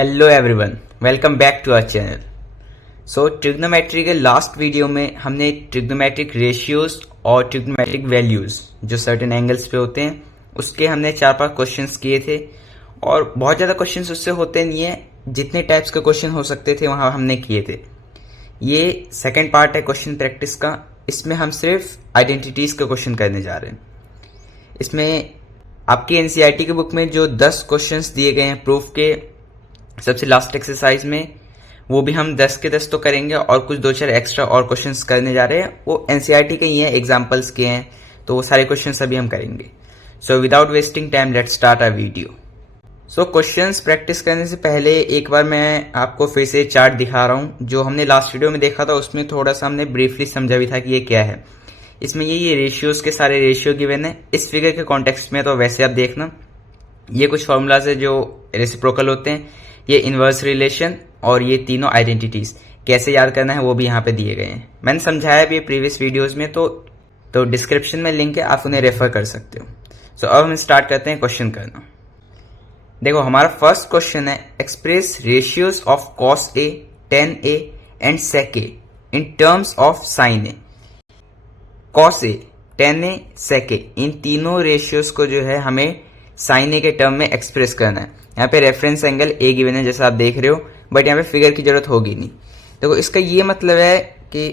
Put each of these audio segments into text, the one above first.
Hello everyone, welcome back to our channel. So trigonometry के last video में हमने trigonometric ratios और trigonometric values जो सर्टेन एंगल्स पे होते हैं उसके हमने 4-5 क्वेश्चंस किए थे। और बहुत ज़्यादा क्वेश्चंस उससे होते नहीं है, जितने टाइप्स के क्वेश्चन हो सकते थे वहाँ हमने किए थे। ये सेकेंड पार्ट है क्वेश्चन प्रैक्टिस का। इसमें हम सिर्फ आइडेंटिटीज़ के क्वेश्चन करने जा रहे हैं। इसमें आपकी एनसीईआरटी की बुक में जो 10 क्वेश्चंस दिए गए हैं प्रूफ के सबसे लास्ट एक्सरसाइज में, वो भी हम 10 के 10 तो करेंगे और कुछ 2-4 एक्स्ट्रा और क्वेश्चंस करने जा रहे हैं। वो एनसीईआरटी के ही हैं, एग्जांपल्स के हैं, तो वो सारे क्वेश्चंस अभी हम करेंगे। So without wasting time let's start our video. So questions practice करने से पहले एक बार मैं आपको फिर से चार्ट दिखा रहा हूँ। जो हमने लास्ट वीडियो में देखा था उसमें थोड़ा सा हमने ब्रीफली समझा भी था कि ये क्या है। इसमें ये रेशियोज के सारे रेशियो गिवन है। इस फिगर के कॉन्टेक्स्ट में तो वैसे आप देखना, ये कुछ फॉर्मूलाज है जो रेसिप्रोकल होते हैं, ये इनवर्स रिलेशन और ये तीनों आइडेंटिटीज कैसे याद करना है वो भी यहाँ पे दिए गए हैं। मैंने समझाया भी प्रीवियस वीडियोस में, तो डिस्क्रिप्शन में लिंक है, आप उन्हें रेफर कर सकते हो। सो अब हम स्टार्ट करते हैं क्वेश्चन करना। देखो हमारा फर्स्ट क्वेश्चन है, express ratios of cos A, tan A and sec A in terms of sine A. Cos A, tan A, sec A, इन तीनों रेशियोज को जो है हमें साइन ए के टर्म में एक्सप्रेस करना है। यहाँ पे रेफरेंस एंगल ए गिवन है जैसा आप देख रहे हो, बट यहाँ पे फिगर की जरूरत होगी नहीं। देखो इसका ये मतलब है कि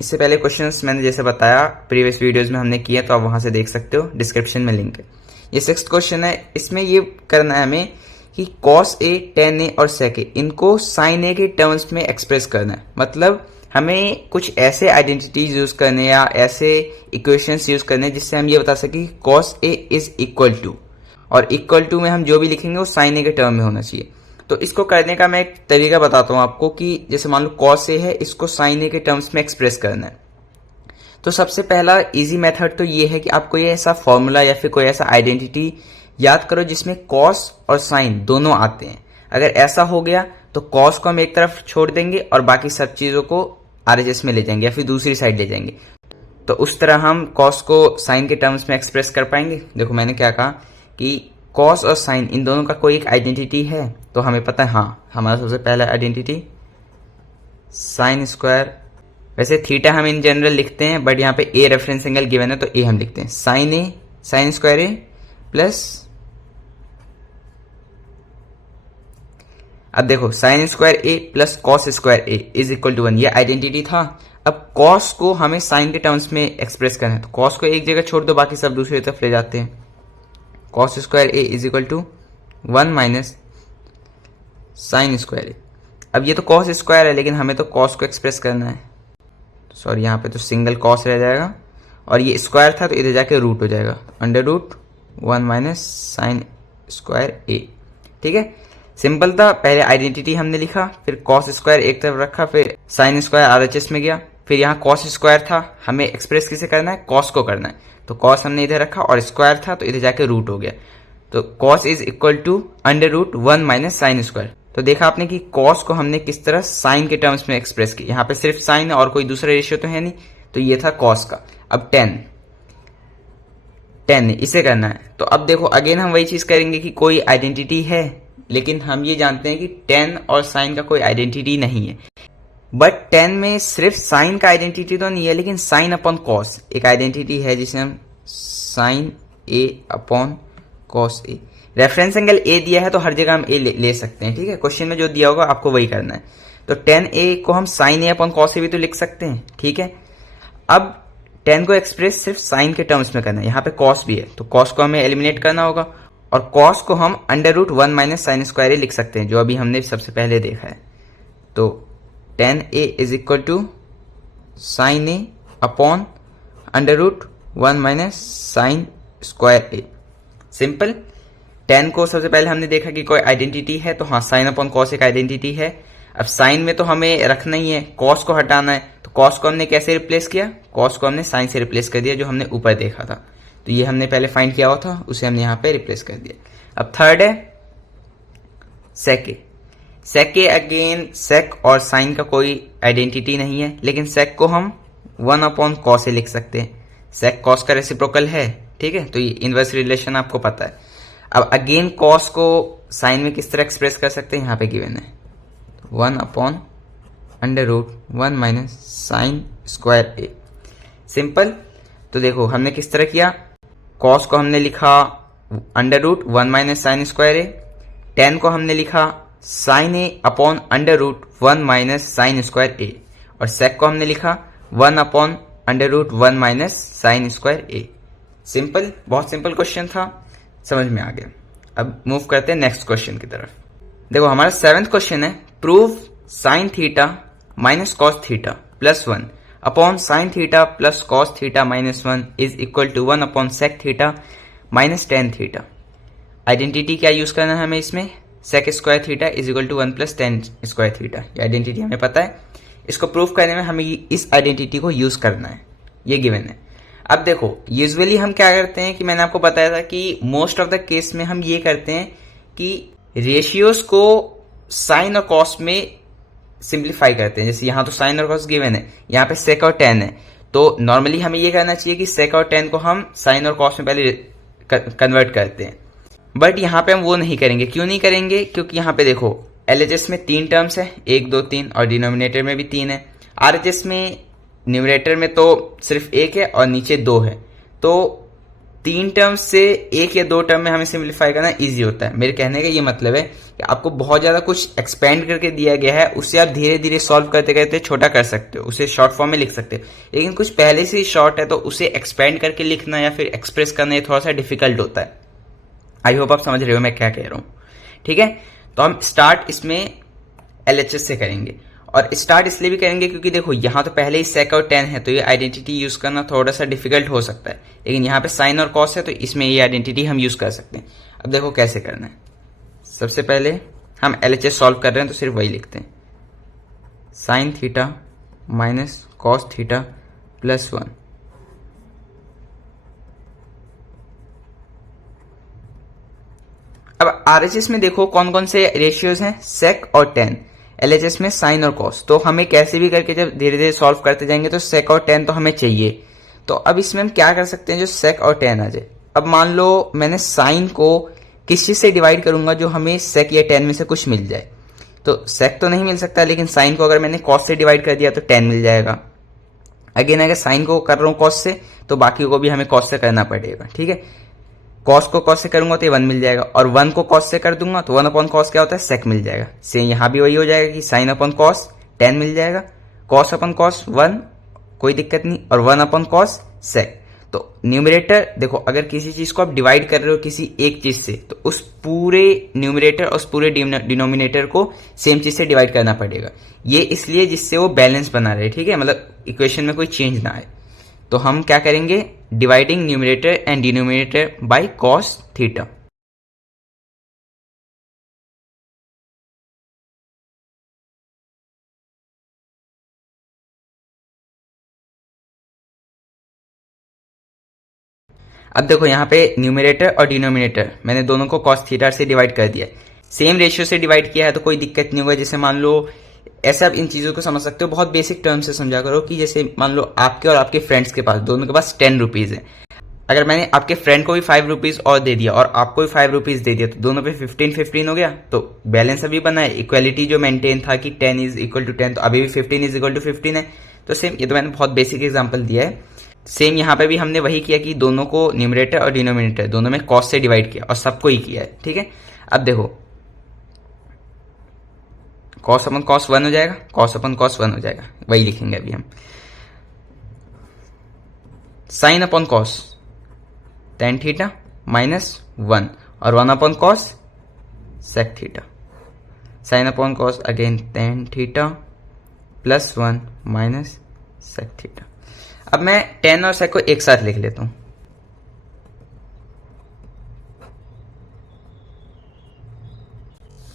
इससे पहले क्वेश्चंस मैंने जैसे बताया प्रीवियस वीडियोस में हमने किए, तो आप वहां से देख सकते हो, डिस्क्रिप्शन में लिंक है। ये 6th क्वेश्चन है। इसमें ये करना है हमें कि कॉस ए, टेन ए और सेक ए, इनको साइन ए के टर्म्स में एक्सप्रेस करना है। मतलब हमें कुछ ऐसे आइडेंटिटीज यूज करने या ऐसे इक्वेशंस यूज करने जिससे हम ये बता सके cos A is equal to, और इक्वल टू में हम जो भी लिखेंगे वो साइन ए के टर्म में होना चाहिए। तो इसको करने का मैं एक तरीका बताता हूं आपको कि जैसे मान लो कॉस ए है, इसको साइन ए के टर्म्स में एक्सप्रेस करना है। तो सबसे पहला इजी मेथड तो ये है कि आप कोई ऐसा फॉर्मूला या फिर कोई ऐसा आइडेंटिटी याद करो जिसमें कॉस और साइन दोनों आते हैं। अगर ऐसा हो गया तो कॉस को हम एक तरफ छोड़ देंगे और बाकी सब चीजों को आरएचएस में ले जाएंगे या फिर दूसरी साइड ले जाएंगे। तो उस तरह हम कॉस को साइन के टर्म्स में एक्सप्रेस कर पाएंगे। देखो मैंने क्या कहा कि कॉस और साइन इन दोनों का कोई एक आइडेंटिटी है, तो हमें पता है हाँ हमारा सबसे पहला आइडेंटिटी साइन स्क्वायर। वैसे थीटा हम इन जनरल लिखते हैं, बट यहाँ पे ए रेफरेंस एंगल गिवन है तो ए हम लिखते हैं। Sine A, sine square A plus, अब देखो sign square A plus cos square A is equal to 1, ये आइडेंटिटी था। अब कॉस को हमें साइन के टर्म्स में एक्सप्रेस करना है, तो कॉस को एक जगह छोड़ दो, बाकी सब दूसरी तरफ ले जाते हैं। Cos square A is equal to 1 minus sign square A. अब ये तो कॉस स्क्वायर है लेकिन हमें तो कॉस को एक्सप्रेस करना है, सॉरी यहाँ पे तो सिंगल कॉस रह जाएगा और ये स्क्वायर था तो इधर जाके रूट हो जाएगा, under root 1 minus sign square A. ठीक है, सिंपल था। पहले आइडेंटिटी हमने लिखा, फिर कॉस स्क्वायर एक तरफ रखा, फिर साइन स्क्वायर आरएचएस में गया, फिर यहाँ कॉस स्क्वायर था, हमें एक्सप्रेस किसे करना है, कॉस को करना है, तो कॉस हमने इधर रखा और स्क्वायर था तो इधर जाके रूट हो गया। तो cos is equal to under root 1 minus sign square. तो देखा आपने कि कॉस को हमने किस तरह साइन के टर्म्स में एक्सप्रेस किया। यहाँ पे सिर्फ साइन और कोई दूसरा रेशियो तो है नहीं, तो ये था कॉस का। अब टेन इसे करना है। तो अब देखो अगेन हम वही चीज करेंगे कि कोई आइडेंटिटी है, लेकिन हम ये जानते हैं कि टेन और साइन का कोई आइडेंटिटी नहीं है। बट टेन में सिर्फ साइन का आइडेंटिटी तो नहीं है, लेकिन साइन अपॉन कॉस एक आइडेंटिटी है जिसे हम sine A upon cos A. Reference angle A दिया है तो हर जगह हम ए ले सकते हैं। ठीक है, क्वेश्चन में जो दिया होगा आपको वही करना है। तो टेन ए को हम साइन ए अपॉन कॉस ए भी तो लिख सकते हैं। ठीक है, अब टेन को एक्सप्रेस सिर्फ साइन के टर्म्स में करना है। यहाँ पे कॉस भी है तो कॉस को हमें एलिमिनेट करना होगा, और कॉस को हम under root 1 minus sign square A लिख सकते हैं, जो अभी हमने सबसे पहले देखा है। तो tan A is equal to sine A upon under root 1 minus sign square A. Simple. Tan को सबसे पहले हमने देखा कि कोई आइडेंटिटी है, तो हाँ साइन अपॉन कॉस एक आइडेंटिटी है। अब साइन में तो हमें रखना ही है, कॉस को हटाना है, तो कॉस को हमने कैसे रिप्लेस किया, कॉस को हमने साइन से रिप्लेस कर दिया, जो हमने ऊपर देखा था। तो ये हमने पहले फाइंड किया हुआ था, उसे हमने यहाँ पे रिप्लेस कर दिया। अब थर्ड है सेक ए। सेक ए अगेन सेक और साइन का कोई आइडेंटिटी नहीं है, लेकिन सेक को हम 1 अपॉन कॉस ए लिख सकते हैं। सेक कॉस का रेसिप्रोकल है। ठीक है, तो ये इनवर्स रिलेशन आपको पता है। अब अगेन कॉस को साइन में किस तरह एक्सप्रेस कर सकते हैं, यहाँ पे गिवन है 1/√1 minus sign square A. Simple. तो देखो हमने किस तरह किया, कॉस को हमने लिखा √1 माइनस साइन स्क्वायर ए, टेन को हमने लिखा sign A upon √1 minus sign square ए, और सेक को हमने लिखा 1/√1 minus sign square A. Simple, बहुत सिंपल क्वेश्चन था, समझ में आ गया। अब मूव करते हैं नेक्स्ट क्वेश्चन की तरफ। देखो हमारा 7th क्वेश्चन है, prove sine theta minus cos theta plus 1 upon sign theta plus cos theta minus 1 is equal to 1 upon sec theta minus tan theta. Identity क्या यूज करना है हमें इसमें, sec square theta is equal to 1 plus tan square theta. ये identity हमें पता है, इसको प्रूफ करने में हमें इस आइडेंटिटी को यूज करना है, ये गिवन है। अब देखो यूजुअली हम क्या करते हैं कि मैंने आपको बताया था कि मोस्ट ऑफ द केस में हम ये करते हैं कि रेशियोज को साइन और कॉस में सिंप्लीफाई करते हैं। जैसे यहां तो साइन और कॉस गिवन है, यहाँ पे सेक और टेन है, तो नॉर्मली हमें ये करना चाहिए कि सेक और टेन को हम साइन और कॉस में पहले कन्वर्ट करते हैं, बट यहाँ पे हम वो नहीं करेंगे। क्यों नहीं करेंगे, क्योंकि यहाँ पे देखो एलएचएस में 3 टर्म्स है, 1 2 3, और डिनोमिनेटर में भी 3 है। आरएचएस में न्यूमरेटर में तो सिर्फ 1 है और नीचे 2 है, तो 3 टर्म्स से 1 या 2 टर्म में हमें सिंप्लीफाई करना इजी होता है। मेरे कहने का ये मतलब है कि आपको बहुत ज्यादा कुछ एक्सपेंड करके दिया गया है, उससे आप धीरे धीरे सॉल्व करते करते छोटा कर सकते हो, उसे शॉर्ट फॉर्म में लिख सकते हो। लेकिन कुछ पहले से ही शॉर्ट है तो उसे एक्सपेंड करके लिखना या फिर एक्सप्रेस करना ये थोड़ा सा डिफिकल्ट होता है। आई होप आप समझ रहे हो मैं क्या कह रहा हूं। ठीक है, तो हम स्टार्ट इसमें एलएचएस से करेंगे, और स्टार्ट इसलिए भी करेंगे क्योंकि देखो यहां तो पहले ही सेक और टेन है, तो ये आइडेंटिटी यूज करना थोड़ा सा डिफिकल्ट हो सकता है, लेकिन यहाँ पे साइन और कॉस है तो इसमें ये आइडेंटिटी हम यूज कर सकते हैं। अब देखो कैसे करना है। सबसे पहले हम एलएचएस सॉल्व कर रहे हैं तो सिर्फ वही लिखते हैं, sign theta minus cos theta plus 1। अब आरएचएस में देखो कौन कौन से रेशियोज हैं, सेक और टेन। एलएचएस में साइन और कॉस, तो हमें कैसे भी करके जब धीरे धीरे सॉल्व करते जाएंगे तो सेक और टेन तो हमें चाहिए। तो अब इसमें हम क्या कर सकते हैं, जो सेक और टेन आ जाए। अब मान लो मैंने साइन को किस चीज से डिवाइड करूंगा जो हमें सेक या टेन में से कुछ मिल जाए, तो सेक तो नहीं मिल सकता, लेकिन साइन को अगर मैंने कॉस से डिवाइड कर दिया तो टेन मिल जाएगा। अगेन अगर साइन को कर रहा हूं कॉस से तो बाकी को भी हमें कॉस से करना पड़ेगा। ठीक है, कॉस को कॉस से करूंगा तो ये 1 मिल जाएगा, और 1 को कॉस से कर दूंगा तो 1 अपॉन कॉस क्या होता है, सेक मिल जाएगा। सेम यहां भी वही हो जाएगा कि साइन अपॉन कॉस 10 मिल जाएगा, कॉस अपॉन कॉस 1, कोई दिक्कत नहीं, और 1 अपॉन कॉस सेक। तो न्यूमरेटर देखो, अगर किसी चीज को आप डिवाइड कर रहे हो किसी एक चीज से, तो उस पूरे न्यूमरेटर और उस पूरे डिनोमिनेटर को सेम चीज से डिवाइड करना पड़ेगा। ये इसलिए जिससे वो बैलेंस बना रहे। ठीक है, मतलब इक्वेशन में कोई चेंज ना आए। तो हम क्या करेंगे, dividing numerator and denominator by cos theta. अब देखो यहाँ पे न्यूमरेटर और डिनोमिनेटर मैंने दोनों को कॉस थीटा से डिवाइड कर दिया, सेम रेशियो से डिवाइड किया है तो कोई दिक्कत नहीं होगा। जैसे मान लो, ऐसे आप इन चीजों को समझ सकते हो, बहुत बेसिक टर्म से समझा करो कि जैसे मान लो आपके और आपके फ्रेंड्स के पास, दोनों के पास 10 रुपीज है। अगर मैंने आपके फ्रेंड को भी 5 रुपीज और दे दिया और आपको भी 5 रुपीज दे दिया, तो दोनों पे 15-15 हो गया, तो बैलेंस अभी बना है। इक्वालिटी जो मेंटेन था कि 10 इज इक्वल टू 10, तो अभी भी 15 इज इक्वल टू 15 है। तो सेम, ये तो मैंने बहुत बेसिक एग्जांपल दिया है। सेम यहाँ पे भी हमने वही किया कि दोनों को न्यूमरेटर और डिनोमिनेटर दोनों में कॉस से डिवाइड किया और सबको ही किया है। ठीक है, अब देखो कॉस अपन कॉस 1 हो जाएगा, कॉस अपन कॉस 1 हो जाएगा, वही लिखेंगे अभी हम। Sine upon cos tan theta minus 1, और 1 upon cos sec theta. Sine upon cos again tan theta plus 1 minus sec theta. अब मैं टेन और सेक को एक साथ लिख लेता हूं।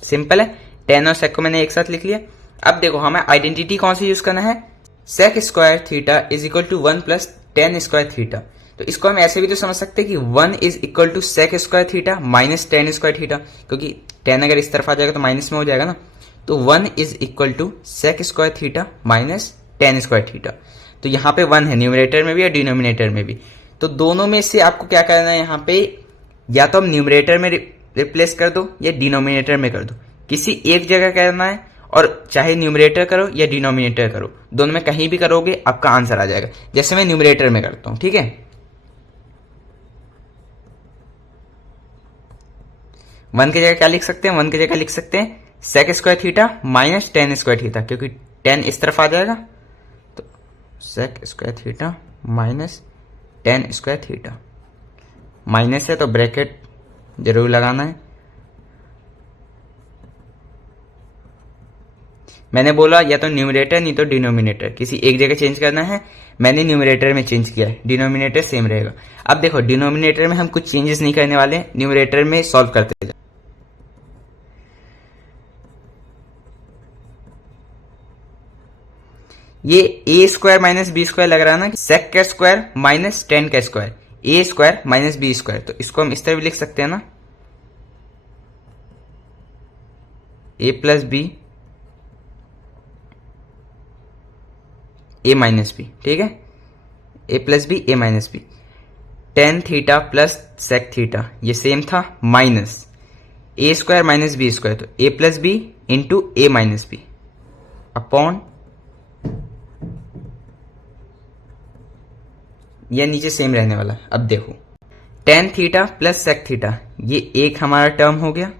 सिंपल है, टेन और सेक को मैंने एक साथ लिख लिया। अब देखो हमें आइडेंटिटी कौन सी यूज करना है, sec square theta is equal to 1 plus tan square theta. तो इसको हम ऐसे भी तो समझ सकते हैं कि 1 is equal to sec square theta minus tan square theta, क्योंकि 10 अगर इस तरफ आ जाएगा तो माइनस में हो जाएगा ना। तो 1 is equal to sec square theta minus tan square theta. तो यहाँ पे 1 है न्यूमरेटर में भी और डिनोमिनेटर में भी, तो दोनों में से आपको क्या करना है, यहाँ पे या तो हम न्यूमरेटर में रिप्लेस कर दो या डिनोमिनेटर में कर दो, किसी एक जगह करना है, और चाहे न्यूमरेटर करो या डिनोमिनेटर करो, दोनों में कहीं भी करोगे आपका आंसर आ जाएगा। जैसे मैं न्यूमरेटर में करता हूं, ठीक है। 1 की जगह क्या लिख सकते हैं, 1 की जगह लिख सकते हैं sec square theta minus tan square theta, क्योंकि 10 इस तरफ आ जाएगा, तो sec square theta minus tan square theta. Minus है तो ब्रैकेट जरूर लगाना है। मैंने बोला या तो न्यूमरेटर नहीं तो डिनोमिनेटर, किसी एक जगह चेंज करना है, मैंने न्यूमरेटर में चेंज किया है, डिनोमिनेटर सेम रहेगा। अब देखो डिनोमिनेटर में हम कुछ चेंजेस नहीं करने वाले, न्यूमरेटर में सॉल्व करते जाए। ये ए स्क्वायर माइनस बी स्क्वायर लग रहा है ना, सेक का स्क्वायर माइनस टेन का square, A square minus B square, तो इसको हम इस तरह भी लिख सकते हैं ना, A plus B A minus B, ठीक है, A plus B A minus B. Tan theta plus sec theta ये सेम था, minus A square minus B square, तो A plus B into A minus B upon, यह नीचे same रहने वाला। अब देखो tan theta plus sec theta ये एक हमारा टर्म हो गया।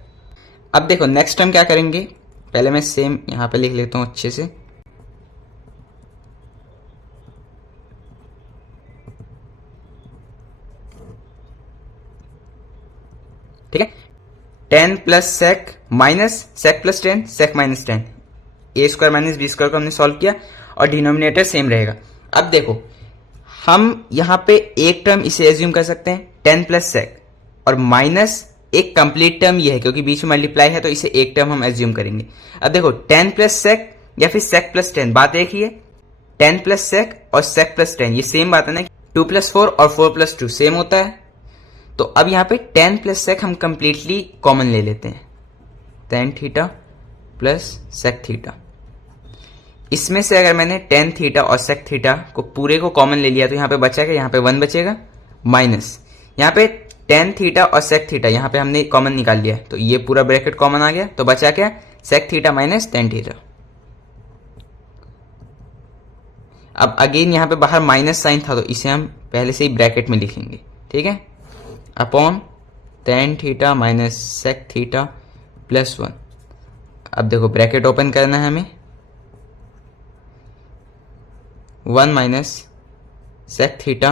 अब देखो नेक्स्ट टर्म क्या करेंगे, पहले मैं सेम यहां पे लिख लेता हूं अच्छे से, ठीक है। Tan plus sec minus sec plus tan sec minus tan, A square minus B square को हमने सॉल्व किया और डिनोमिनेटर सेम रहेगा। अब देखो हम यहां पे एक टर्म इसे एज्यूम कर सकते हैं टेन प्लस सेक, और माइनस एक कंप्लीट टर्म ये है क्योंकि बीच में मल्टीप्लाई है, तो इसे एक टर्म हम एज्यूम करेंगे। अब देखो टेन प्लस सेक या फिर सेक प्लस टेन, बात एक ही है, टेन प्लस सेक और सेक प्लस टेन ये सेम बात है ना, 2 प्लस 4 और 4 प्लस 2 सेम होता है। तो अब यहां पे टेन प्लस सेक हम कंप्लीटली कॉमन ले लेते हैं, tan theta plus sec theta. इसमें से अगर मैंने टेन थीटा और सेक थीटा को पूरे को कॉमन ले लिया तो यहां पे बचेगा, यहां पे 1 बचेगा, माइनस यहां पे टेन थीटा और सेक थीटा यहां पे हमने कॉमन निकाल लिया, तो ये पूरा ब्रैकेट कॉमन आ गया, तो बचा क्या, sec theta minus tan theta. अब अगेन यहां पे बाहर माइनस साइन था तो इसे हम पहले से ही ब्रैकेट में लिखेंगे, ठीक है, upon tan theta minus sec theta plus 1। अब देखो ब्रैकेट ओपन करना है हमें, 1 माइनस सेक थीटा,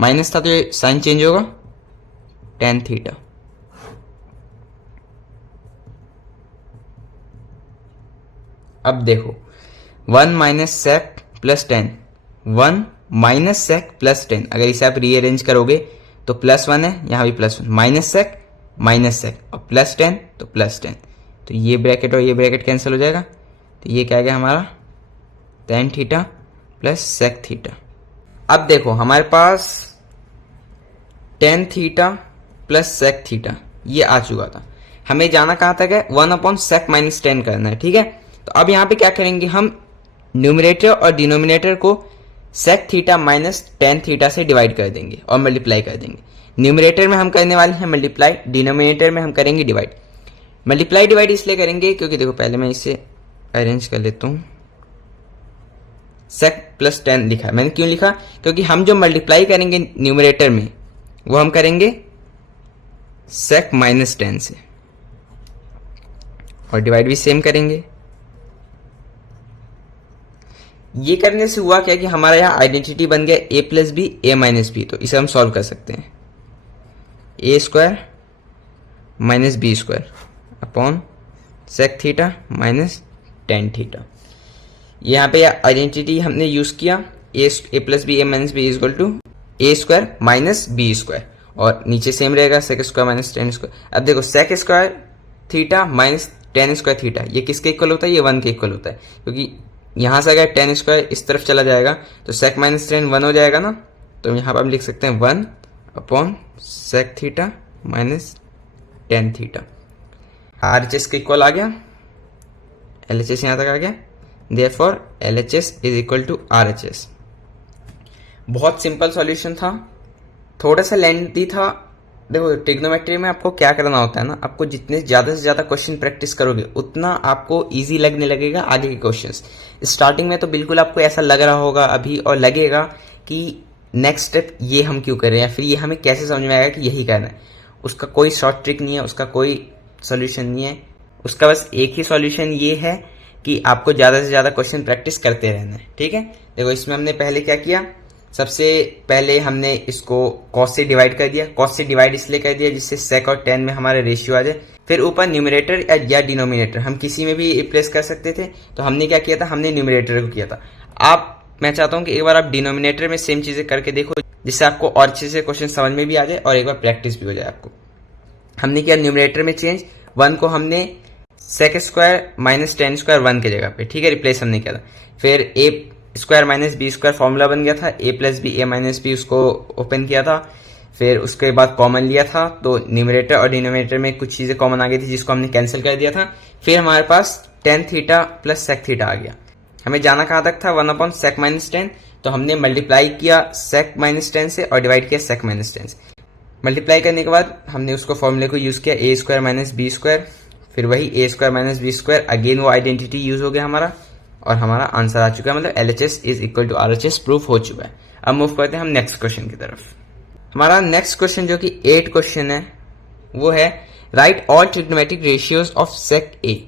माइनस था तो ये साइन चेंज होगा, टेन थीटा। अब देखो 1 minus sec plus tan, 1 minus sec plus tan, अगर इसे आप रीअरेंज करोगे तो प्लस 1 है, यहां भी प्लस 1, माइनस सेक और प्लस 10 तो प्लस 10, तो ये ब्रैकेट और ये ब्रैकेट कैंसिल हो जाएगा, तो ये क्या आ गया हमारा tan theta plus sec theta. अब देखो हमारे पास tan theta plus sec theta ये आ चुका था, हमें जाना कहां तक है, 1 अपॉन सेक माइनस 10 करना है, ठीक है। तो अब यहां पे क्या करेंगे, हम न्यूमरेटर और डिनोमिनेटर को sec theta minus tan theta से डिवाइड कर देंगे और मल्टीप्लाई कर देंगे। न्यूमरेटर में हम करने वाले हैं मल्टीप्लाई, डिनोमिनेटर में हम करेंगे डिवाइड। मल्टीप्लाई डिवाइड इसलिए करेंगे क्योंकि देखो पहले मैं इसे अरेंज कर लेता हूं, सेक प्लस टेन लिखा है मैंने, क्यों लिखा, क्योंकि हम जो मल्टीप्लाई करेंगे न्यूमरेटर में वो हम करेंगे सेक माइनस टेन से, और डिवाइड भी सेम करेंगे। ये करने से हुआ क्या कि हमारा यहां आइडेंटिटी बन गया A plus B A minus B, तो इसे हम सॉल्व कर सकते हैं, A square minus B square upon sec theta minus tan theta. यहां पे आइडेंटिटी हमने यूज किया, A plus B A minus B is equal to A square minus B square, और नीचे सेम रहेगा sec square minus tan square. अब देखो sec square theta minus tan square theta ये किसके इक्वल होता है, ये 1 के इक्वल होता है, क्योंकि यहां से अगर टेन स्क्वायर इस तरफ चला जाएगा तो सेक माइनस टेन 1 हो जाएगा ना, तो यहां पर हम लिख सकते हैं 1 upon sec theta minus tan theta. RHS के इक्वल आ गया, LHS यहां तक आ गया, therefore LHS is equal to RHS। बहुत सिंपल सॉल्यूशन था, थोड़ा सा लेंथी था देखो ट्रिग्नोमेट्री में आपको क्या करना होता है ना, आपको जितने ज्यादा से ज्यादा क्वेश्चन प्रैक्टिस करोगे उतना आपको इजी लगने लगेगा आगे के क्वेश्चंस। स्टार्टिंग में तो बिल्कुल आपको ऐसा लग रहा होगा अभी और लगेगा कि नेक्स्ट स्टेप ये हम क्यों कर रहे हैं, फिर ये हमें कैसे समझ में आएगा कि यही करना है। उसका कोई शॉर्ट ट्रिक नहीं है, उसका कोई सोल्यूशन नहीं है, उसका बस एक ही सॉल्यूशन ये है कि आपको ज्यादा से ज्यादा क्वेश्चन प्रैक्टिस करते रहना है। ठीक है, देखो इसमें हमने पहले क्या किया, सबसे पहले हमने इसको कॉस से डिवाइड कर दिया। कॉस से डिवाइड इसलिए कर दिया जिससे सेक और टेन में हमारा रेशियो आ जाए। फिर ऊपर न्यूमरेटर या डिनोमिनेटर हम किसी में भी रिप्लेस कर सकते थे, तो हमने क्या किया था, हमने न्यूमरेटर को किया था। आप मैं चाहता हूं कि एक बार आप डिनोमिनेटर में सेम चीजें करके देखो, जिससे आपको और अच्छे से क्वेश्चन समझ में भी आ जाए और एक बार प्रैक्टिस भी हो जाए आपको। हमने किया न्यूमरेटर में चेंज, 1 को हमने sec square minus tan square 1 के जगह पे, ठीक है, रिप्लेस हमने किया था। फिर A square minus B square formula बन गया था, A plus B A minus B, उसको ओपन किया था। फिर उसके बाद कॉमन लिया था, तो न्यूमरेटर और डिनोमिनेटर में कुछ चीजें कॉमन आ गई थी जिसको हमने कैंसिल कर दिया था। फिर हमारे पास tan theta plus sec theta आ गया। हमें जाना कहां तक था, 1 अपॉन सेक माइनस टेन, तो हमने मल्टीप्लाई किया सेक माइनस टेन से और डिवाइड किया सेक माइनस टेन से। मल्टीप्लाई करने के बाद हमने उसको फॉर्मूले को यूज किया, A square minus B square, फिर वही A square minus B square, again वो आइडेंटिटी यूज हो गया हमारा और हमारा आंसर आ चुका है, मतलब LHS is equal to RHS proof हो चुका है। अब मूव करते हैं हम नेक्स्ट क्वेश्चन की तरफ। हमारा नेक्स्ट क्वेश्चन जो कि 8 क्वेश्चन है वो है write all trigonometric ratios of sec A.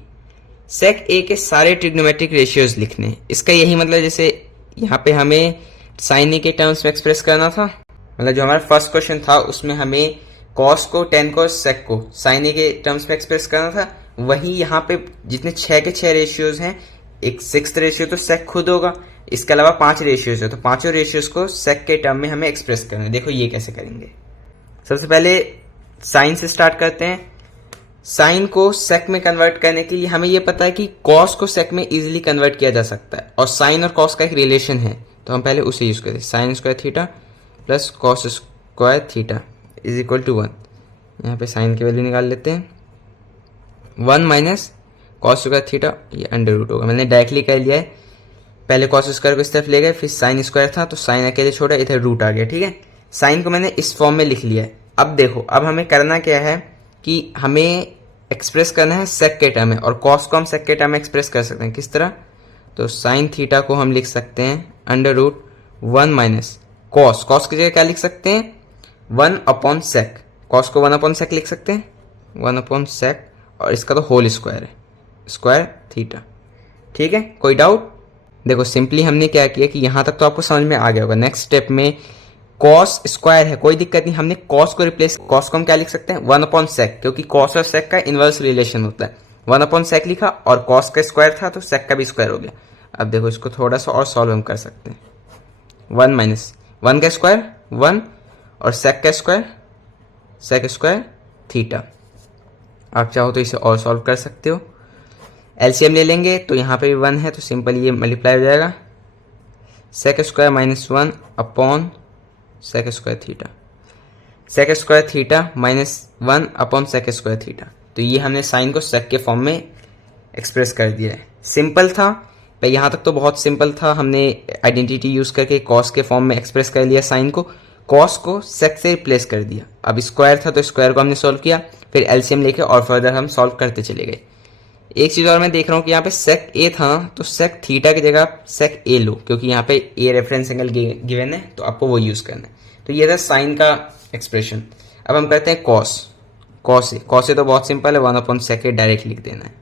Sec A के सारे ट्रिग्नोमेट्रिक रेशियोज लिखने हैं। इसका यही मतलब जैसे यहाँ पे हमें साइन ए के टर्म्स में एक्सप्रेस करना था, मतलब जो हमारा फर्स्ट क्वेश्चन था उसमें हमें कॉस को, टेन को, सेक को साइन ए के टर्म्स में एक्सप्रेस करना था, वही यहाँ पे जितने 6 के 6 रेशियोज हैं, एक 6th रेशियो तो सेक खुद होगा, इसके अलावा 5 रेशियोज है, तो पांचों रेशियोज को सेक के टर्म में हमें एक्सप्रेस करना है। देखो ये कैसे करेंगे। सबसे पहले साइन से स्टार्ट करते हैं। साइन को सेक में कन्वर्ट करने के लिए हमें ये पता है कि कॉस को सेक में इजीली कन्वर्ट किया जा सकता है और साइन और कॉस का एक रिलेशन है, तो हम पहले उसे यूज करते हैं। Sin square theta plus cos square theta is equal to 1। यहाँ पे साइन की वैल्यू निकाल लेते हैं, 1 माइनस कॉस स्क्वायर थीटा, ये अंडर रूट होगा। मैंने डायरेक्टली कर लिया है, पहले कॉस स्क्वायर को इस तरफ ले गए, फिर साइन स्क्वायर था तो साइन अकेले छोड़ा, इधर रूट आ गया। ठीक है, साइन को मैंने इस फॉर्म में लिख लिया है। अब देखो, अब हमें करना क्या है कि हमें एक्सप्रेस करना है सेक के टर्म में, और कॉस को हम सेक के टर्म में एक्सप्रेस कर सकते हैं। किस तरह, तो साइन थीटा को हम लिख सकते हैं under root 1 minus cos, cos की जगह क्या लिख सकते हैं, 1 अपॉन सेक, कॉस को 1 अपॉन सेक लिख सकते हैं, 1 अपॉन सेक, और इसका तो होल स्क्वायर है, स्क्वायर थीटा। ठीक है, कोई डाउट? देखो सिंपली हमने क्या किया कि यहां तक तो आपको समझ में आ गया होगा। नेक्स्ट स्टेप में कॉस स्क्वायर है, कोई दिक्कत नहीं, हमने कॉस को रिप्लेस, कॉस को हम क्या लिख सकते हैं, 1 अपॉन सेक, क्योंकि कॉस और सेक का इनवर्स रिलेशन होता है। 1 अपॉन सेक लिखा और कॉस का स्क्वायर था तो सेक का भी स्क्वायर हो गया। अब देखो इसको थोड़ा सा और सॉल्व हम कर सकते हैं। 1 माइनस 1 का स्क्वायर 1 और सेक का स्क्वायर सेक स्क्वायर थीटा। आप चाहो तो इसे और सॉल्व कर सकते हो। एलसीएम ले लेंगे तो यहाँ पे भी 1 है तो सिंपल ये मल्टीप्लाई हो जाएगा, sec square minus 1 upon sec square theta, sec square theta minus 1 upon sec square theta. तो ये हमने साइन को सेक के फॉर्म में एक्सप्रेस कर दिया है। सिंपल था, पर यहाँ तक तो बहुत सिंपल था। हमने आइडेंटिटी यूज करके कॉस के फॉर्म में एक्सप्रेस कर लिया साइन को, कॉस को सेक से रिप्लेस कर दिया। अब स्क्वायर था तो स्क्वायर को हमने सॉल्व किया, फिर एलसीएम लेके और फर्दर हम सॉल्व करते चले गए। एक चीज और मैं देख रहा हूँ कि यहाँ पे सेक ए था तो सेक थीटा की जगह सेक ए लो, क्योंकि यहाँ पे ए रेफरेंस एंगल गिवन है तो आपको वो यूज करना है। तो ये था साइन का एक्सप्रेशन। अब हम करते हैं कॉस। कॉस ए तो बहुत सिंपल है, 1 अपॉन सेक ए डायरेक्ट लिख देना है।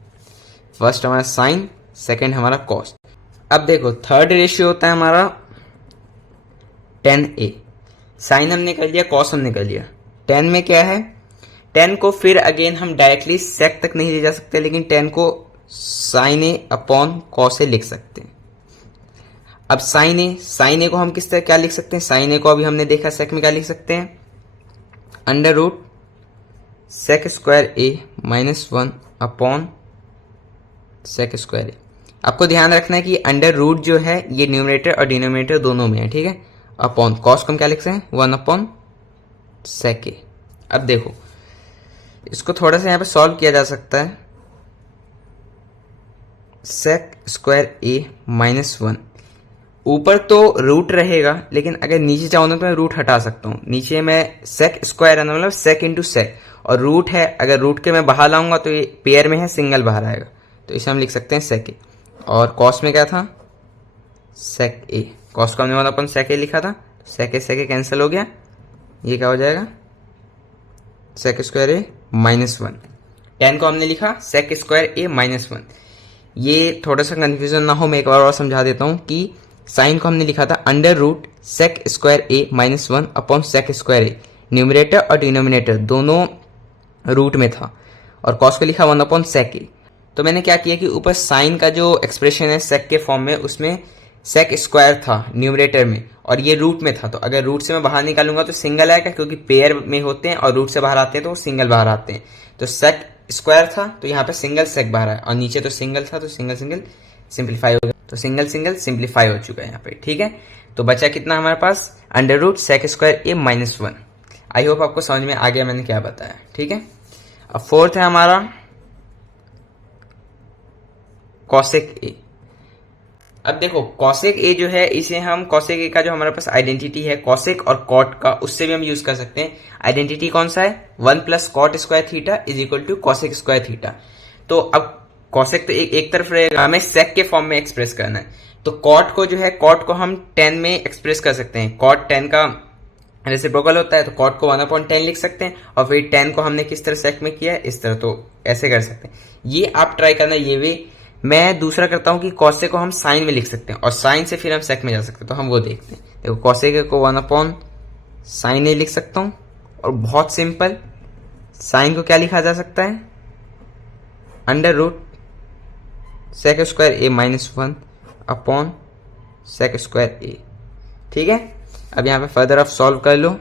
फर्स्ट हमारा साइन, सेकेंड हमारा कॉस। अब देखो थर्ड रेशियो होता है हमारा tan a। साइन हमने कर लिया, कॉस हमने कर लिया, tan में क्या है, tan को फिर अगेन हम डायरेक्टली सेक तक नहीं ले जा सकते, लेकिन tan को साइन ए अपॉन कॉस ए लिख सकते हैं। अब साइन ए को हम किस तरह क्या लिख सकते हैं, साइन ए को अभी हमने देखा सेक में क्या लिख सकते हैं, under root sec square A minus 1 upon sec square ए। आपको ध्यान रखना है कि अंडर रूट जो है ये न्यूमरेटर और डिनोमिनेटर दोनों में है, ठीक है। अपॉन कॉस को हम क्या लिख सकते हैं, 1 अपॉन सेक ए। अब देखो इसको थोड़ा सा यहाँ पे सॉल्व किया जा सकता है, सेक स्क्वायर ए माइनस 1, ऊपर तो रूट रहेगा, लेकिन अगर नीचे चाहूँ तो मैं रूट हटा सकता हूँ। नीचे मैं सेक स्क्वायर है ना, मतलब सेक इंटू सेक, और रूट है, अगर रूट के मैं बाहर लाऊंगा तो ये पेयर में है, सिंगल बाहर आएगा, तो इसे हम लिख सकते हैं सेक ए। और कॉस में क्या था, सेक ए। कॉस को हमने मतलब अपन सेक ए लिखा था, सेक ए कैंसिल हो गया, ये क्या हो जाएगा, सेक स्क्वायर ए -1। टेन को हमने लिखा सेक स्क्वायर ए -1। ये थोड़ा सा कंफ्यूजन ना हो, मैं एक बार और समझा देता हूं कि साइन को हमने लिखा था under root sec square A -1 upon sec square A. Numerator और डिनोमिनेटर दोनों रूट में था, और कॉस को लिखा 1 अपॉन सेक ए। तो मैंने क्या किया कि ऊपर साइन का जो एक्सप्रेशन है सेक के फॉर्म में, उसमें सेक स्क्वायर था न्यूमरेटर में और ये रूट में था, तो अगर रूट से मैं बाहर निकालूंगा तो सिंगल आएगा, क्योंकि पेयर में होते हैं और रूट से बाहर आते हैं तो वो सिंगल बाहर आते हैं। तो सेक स्क्वायर था तो यहाँ पे सिंगल सेक बाहर आया, और नीचे तो सिंगल था तो सिंगल सिंगल सिंप्लीफाई हो गया, तो सिंगल सिंगल सिंप्लीफाई हो चुका है यहाँ पे। ठीक है, तो बचा कितना हमारे पास, under root sec square A -1। I hope आपको समझ में आ गया मैंने क्या बताया। ठीक है, अब फोर्थ है हमारा कॉसेक ए। अब देखो कॉसेक ए जो है, इसे हम कॉसेक ए का जो हमारे पास आइडेंटिटी है कॉसेक और कॉट का, उससे भी हम यूज कर सकते हैं। आइडेंटिटी कौन सा है, 1 plus cot square theta is equal to cosec square theta. तो अब कॉसेक तो एक तरफ रहेगा, हमें सेक के फॉर्म में एक्सप्रेस करना है। तो कॉट को जो है, कॉट को हम 10 में एक्सप्रेस कर सकते हैं। कॉट 10 का रेसिप्रोकल होता है, तो कॉट को 1/10 लिख सकते हैं, और फिर 10 को हमने किस तरह सेक में किया है, इस तरह, तो ऐसे कर सकते हैं। ये आप ट्राई करना, ये वे। मैं दूसरा करता हूं कि कॉसेक को हम साइन में लिख सकते हैं, और साइन से फिर हम सेक में जा सकते हैं, तो हम वो देखते हैं। देखो कॉसेक को 1/sin ए लिख सकता हूं, और बहुत सिंपल, साइन को क्या लिखा जा सकता है, under root sec square A -1 upon sec square A. ठीक है, अब यहां पे फर्दर आप सॉल्व कर लो,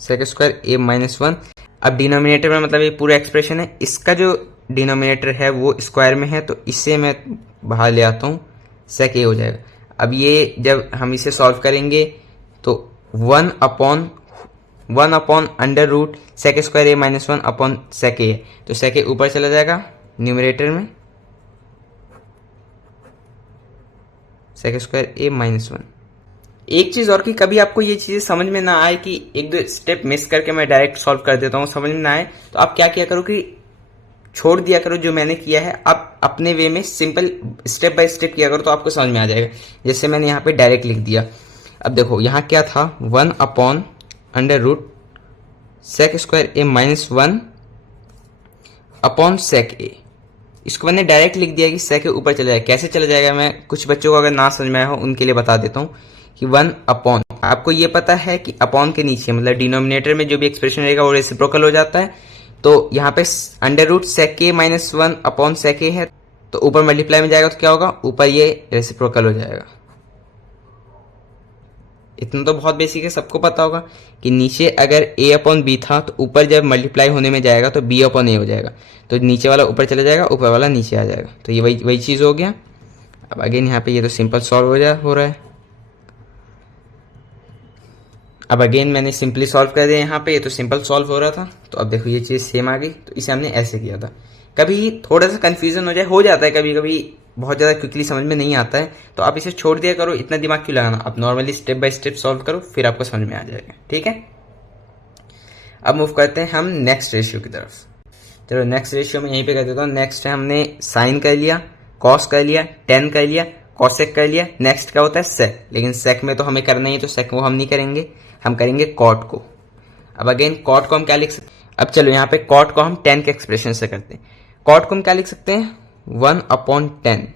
सेक स्क्वायर ए -1। अब डिनोमिनेटर में मतलब ये पूरा एक्सप्रेशन है, इसका जो डिनोमिनेटर है वो स्क्वायर में है, तो इसे मैं बाहर ले आता हूं, सेक ए हो जाएगा। अब ये जब हम इसे सॉल्व करेंगे तो 1 upon under root sec square A -1 upon sec A, तो सेक ए ऊपर चला जाएगा न्यूमरेटर में, सेक स्क्वायर ए -1। एक चीज और कि कभी आपको ये चीजें समझ में ना आए कि एक दो स्टेप मिस करके मैं डायरेक्ट सॉल्व कर देता हूँ, समझ में ना आए, तो आप क्या किया करो कि छोड़ दिया करो जो मैंने किया है, आप अपने वे में सिंपल स्टेप बाय स्टेप किया करो, तो आपको समझ में आ जाएगा। जैसे मैंने यहाँ पे डायरेक्ट लिख दिया। अब देखो यहाँ क्या था, 1 upon under root sec square A -1 upon sec A. इसको मैंने डायरेक्ट लिख दिया कि सेक के ऊपर चला जाएगा। कैसे चला जाएगा, मैं कुछ बच्चों को अगर ना समझ में आया हो उनके लिए बता देता हूँ कि 1 अपॉन, आपको ये पता है कि अपॉन के नीचे मतलब डिनोमिनेटर में जो भी एक्सप्रेशन रहेगा वो रेसिप्रोकल हो जाता है। तो यहाँ पे अंडर रूट सेक के -1 अपॉन सेक ए है, तो ऊपर मल्टीप्लाई में जाएगा तो क्या होगा, ऊपर ये रेसिप्रोकल हो जाएगा। इतना तो बहुत बेसिक है, सबको पता होगा कि नीचे अगर a अपॉन बी था तो ऊपर जब मल्टीप्लाई होने में जाएगा तो b अपॉन ए हो जाएगा, तो नीचे वाला ऊपर चला जाएगा, ऊपर वाला नीचे आ जाएगा, तो ये वही चीज हो गया। अब अगेन यहाँ पे ये तो सिंपल सॉल्व हो रहा है। अब अगेन मैंने सिंपली सॉल्व कर दिया यहाँ पे, ये तो सिंपल सॉल्व हो रहा था, तो अब देखो ये चीज सेम आ गई, तो इसे हमने ऐसे किया था। कभी थोड़ा सा कंफ्यूजन हो जाता है, कभी कभी बहुत ज्यादा क्विकली समझ में नहीं आता है, तो आप इसे छोड़ दिया करो, इतना दिमाग क्यों लगाना, आप normally step by step solve करो, फिर आपको समझ में आ जाएगा। ठीक है, अब मूव करते हैं हम नेक्स्ट रेशियो की तरफ। चलो नेक्स्ट रेशियो में यहीं पे कर देता हूँ। नेक्स्ट है, हमने साइन कर लिया, कॉस कर लिया, टेन कर लिया, कॉसेक कर लिया। नेक्स्ट क्या होता है, सेक, लेकिन सेक में तो हमें करना ही है, तो सेक को हम नहीं करेंगे, हम करेंगे कॉट को। अब अगेन कॉट को हम क्या लिख सकते हैं, अब चलो यहाँ पे कॉट को हम 10 के एक्सप्रेशन से करते हैं। कॉट को हम क्या लिख सकते हैं, 1/10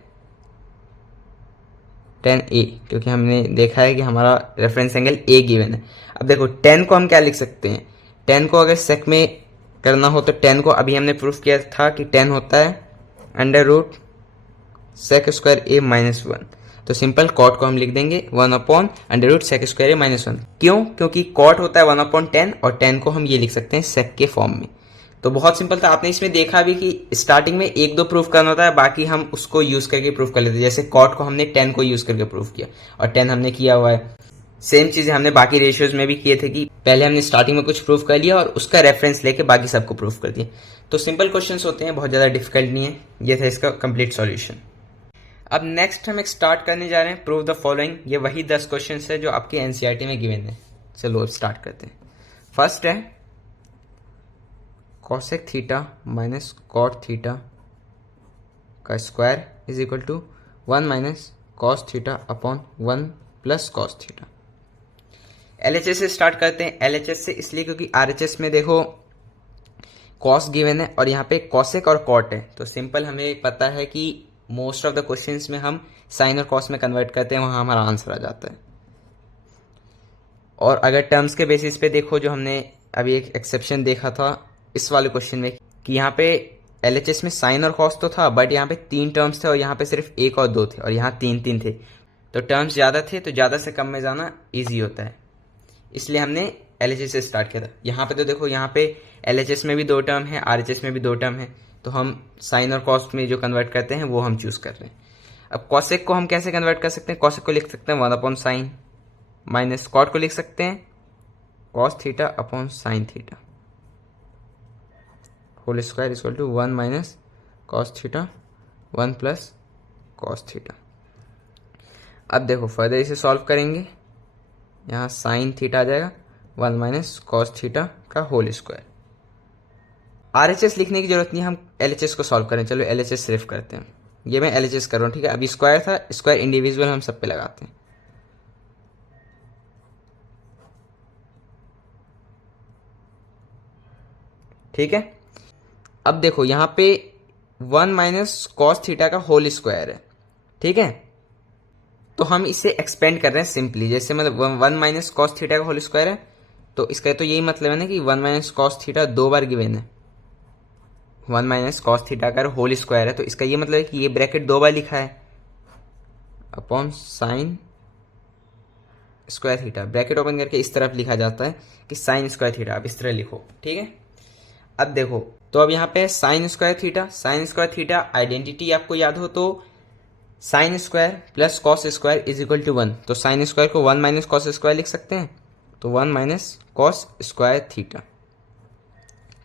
10a, क्योंकि हमने देखा है कि हमारा रेफरेंस एंगल a गिवन है। अब देखो 10 को हम क्या लिख सकते हैं, 10 को अगर सेक में करना हो तो 10 को अभी हमने प्रूफ किया था कि 10 होता है under root sec square A -1, तो सिंपल कॉट को हम लिख देंगे 1 under root sec square A -1। क्यों, क्योंकि कॉट होता है 1/10, और 10 को हम ये लिख सकते हैं सेक के फॉर्म में। तो बहुत सिंपल था, आपने इसमें देखा भी कि स्टार्टिंग में एक दो प्रूफ करना होता है, बाकी हम उसको यूज करके प्रूफ कर लेते हैं। जैसे कॉट को हमने 10 को यूज करके प्रूफ किया, और 10 हमने किया हुआ है। सेम चीज हमने बाकी रेशियोज में भी किए थे कि पहले हमने स्टार्टिंग में कुछ प्रूफ कर लिया और उसका रेफरेंस लेके बाकी सबको प्रूफ कर दिया। तो सिंपल क्वेश्चंस होते हैं, बहुत ज्यादा डिफिकल्ट नहीं है। ये था इसका कंप्लीट सॉल्यूशन। अब नेक्स्ट हम एक स्टार्ट करने जा रहे हैं प्रूव द फॉलोइंग। ये वही 10 क्वेश्चन है जो आपके एनसीईआरटी में गिवन है। चलो अब स्टार्ट करते हैं। फर्स्ट है cosec theta minus cot theta का square is equal to 1 minus cos theta upon 1 plus cos theta. LHS से स्टार्ट करते हैं। एलएचएस से इसलिए क्योंकि आरएचएस में देखो कॉस गिवन है और यहाँ पे कॉसेक और कॉट है, तो सिंपल हमें पता है कि मोस्ट ऑफ द क्वेश्चंस में हम साइन और कॉस में कन्वर्ट करते हैं, वहां हमारा आंसर आ जाता है। और अगर टर्म्स के बेसिस पे देखो, जो हमने अभी एक एक्सेप्शन देखा था इस वाले क्वेश्चन में कि यहाँ पे एलएचएस में साइन और कॉस तो था, बट यहाँ पे 3 टर्म्स थे और यहाँ पे सिर्फ 1 और 2 थे और यहाँ 3 थे, तो टर्म्स ज्यादा थे, तो ज्यादा से कम में जाना ईजी होता है, इसलिए हमने एलएचएस से स्टार्ट किया था। यहाँ पे तो देखो, यहाँ पे एलएचएस में भी 2 टर्म है, आरएचएस में भी 2 टर्म है, तो हम साइन और कॉस में जो कन्वर्ट करते हैं वो हम चूज कर रहे हैं। अब कॉसेक को हम कैसे कन्वर्ट कर सकते हैं? कॉसेक को लिख सकते हैं 1 अपॉन साइन, माइनस कॉट को लिख सकते हैं cos theta upon sign theta whole square equal to 1 minus cos theta 1 plus cos theta. अब देखो फर्दर इसे सॉल्व करेंगे, यहाँ साइन थीटा आ जाएगा 1 माइनस कॉस थीटा का होल स्क्वायर। आरएचएस लिखने की जरूरत नहीं, हम एलएचएस को सॉल्व करें। चलो एलएचएस सिर्फ करते हैं, ये मैं एलएचएस कर रहा हूँ, ठीक है। अभी स्क्वायर था, स्क्वायर इंडिविजुअल हम सब पे लगाते हैं। ठीक है, अब देखो यहाँ पे 1 माइनस कॉस थीटा का होल स्क्वायर है, ठीक है, तो हम इसे एक्सपेंड कर रहे हैं सिंपली, जैसे मतलब 1 माइनस कॉस थीटा का होल स्क्वायर है, तो इसका तो यही मतलब है ना कि 1 माइनस कॉस थीटा 2 बार गिवन है। 1 माइनस कॉस थीटा का होल स्क्वायर है, तो इसका ये मतलब है कि ये ब्रैकेट 2 बार लिखा है upon sine square theta, bracket open करके इस तरफ लिखा जाता है कि साइन स्क्वायर थीटा, आप इस तरह लिखो, ठीक है। अब देखो, तो अब यहाँ पे साइन स्क्वायर थीटा आइडेंटिटी आपको याद हो तो sin square plus cos square is equal to 1, तो साइन स्क्वायर को 1 माइनस कॉस स्क्वायर लिख सकते हैं, तो 1 माइनस कॉस स्क्वायर थीटा,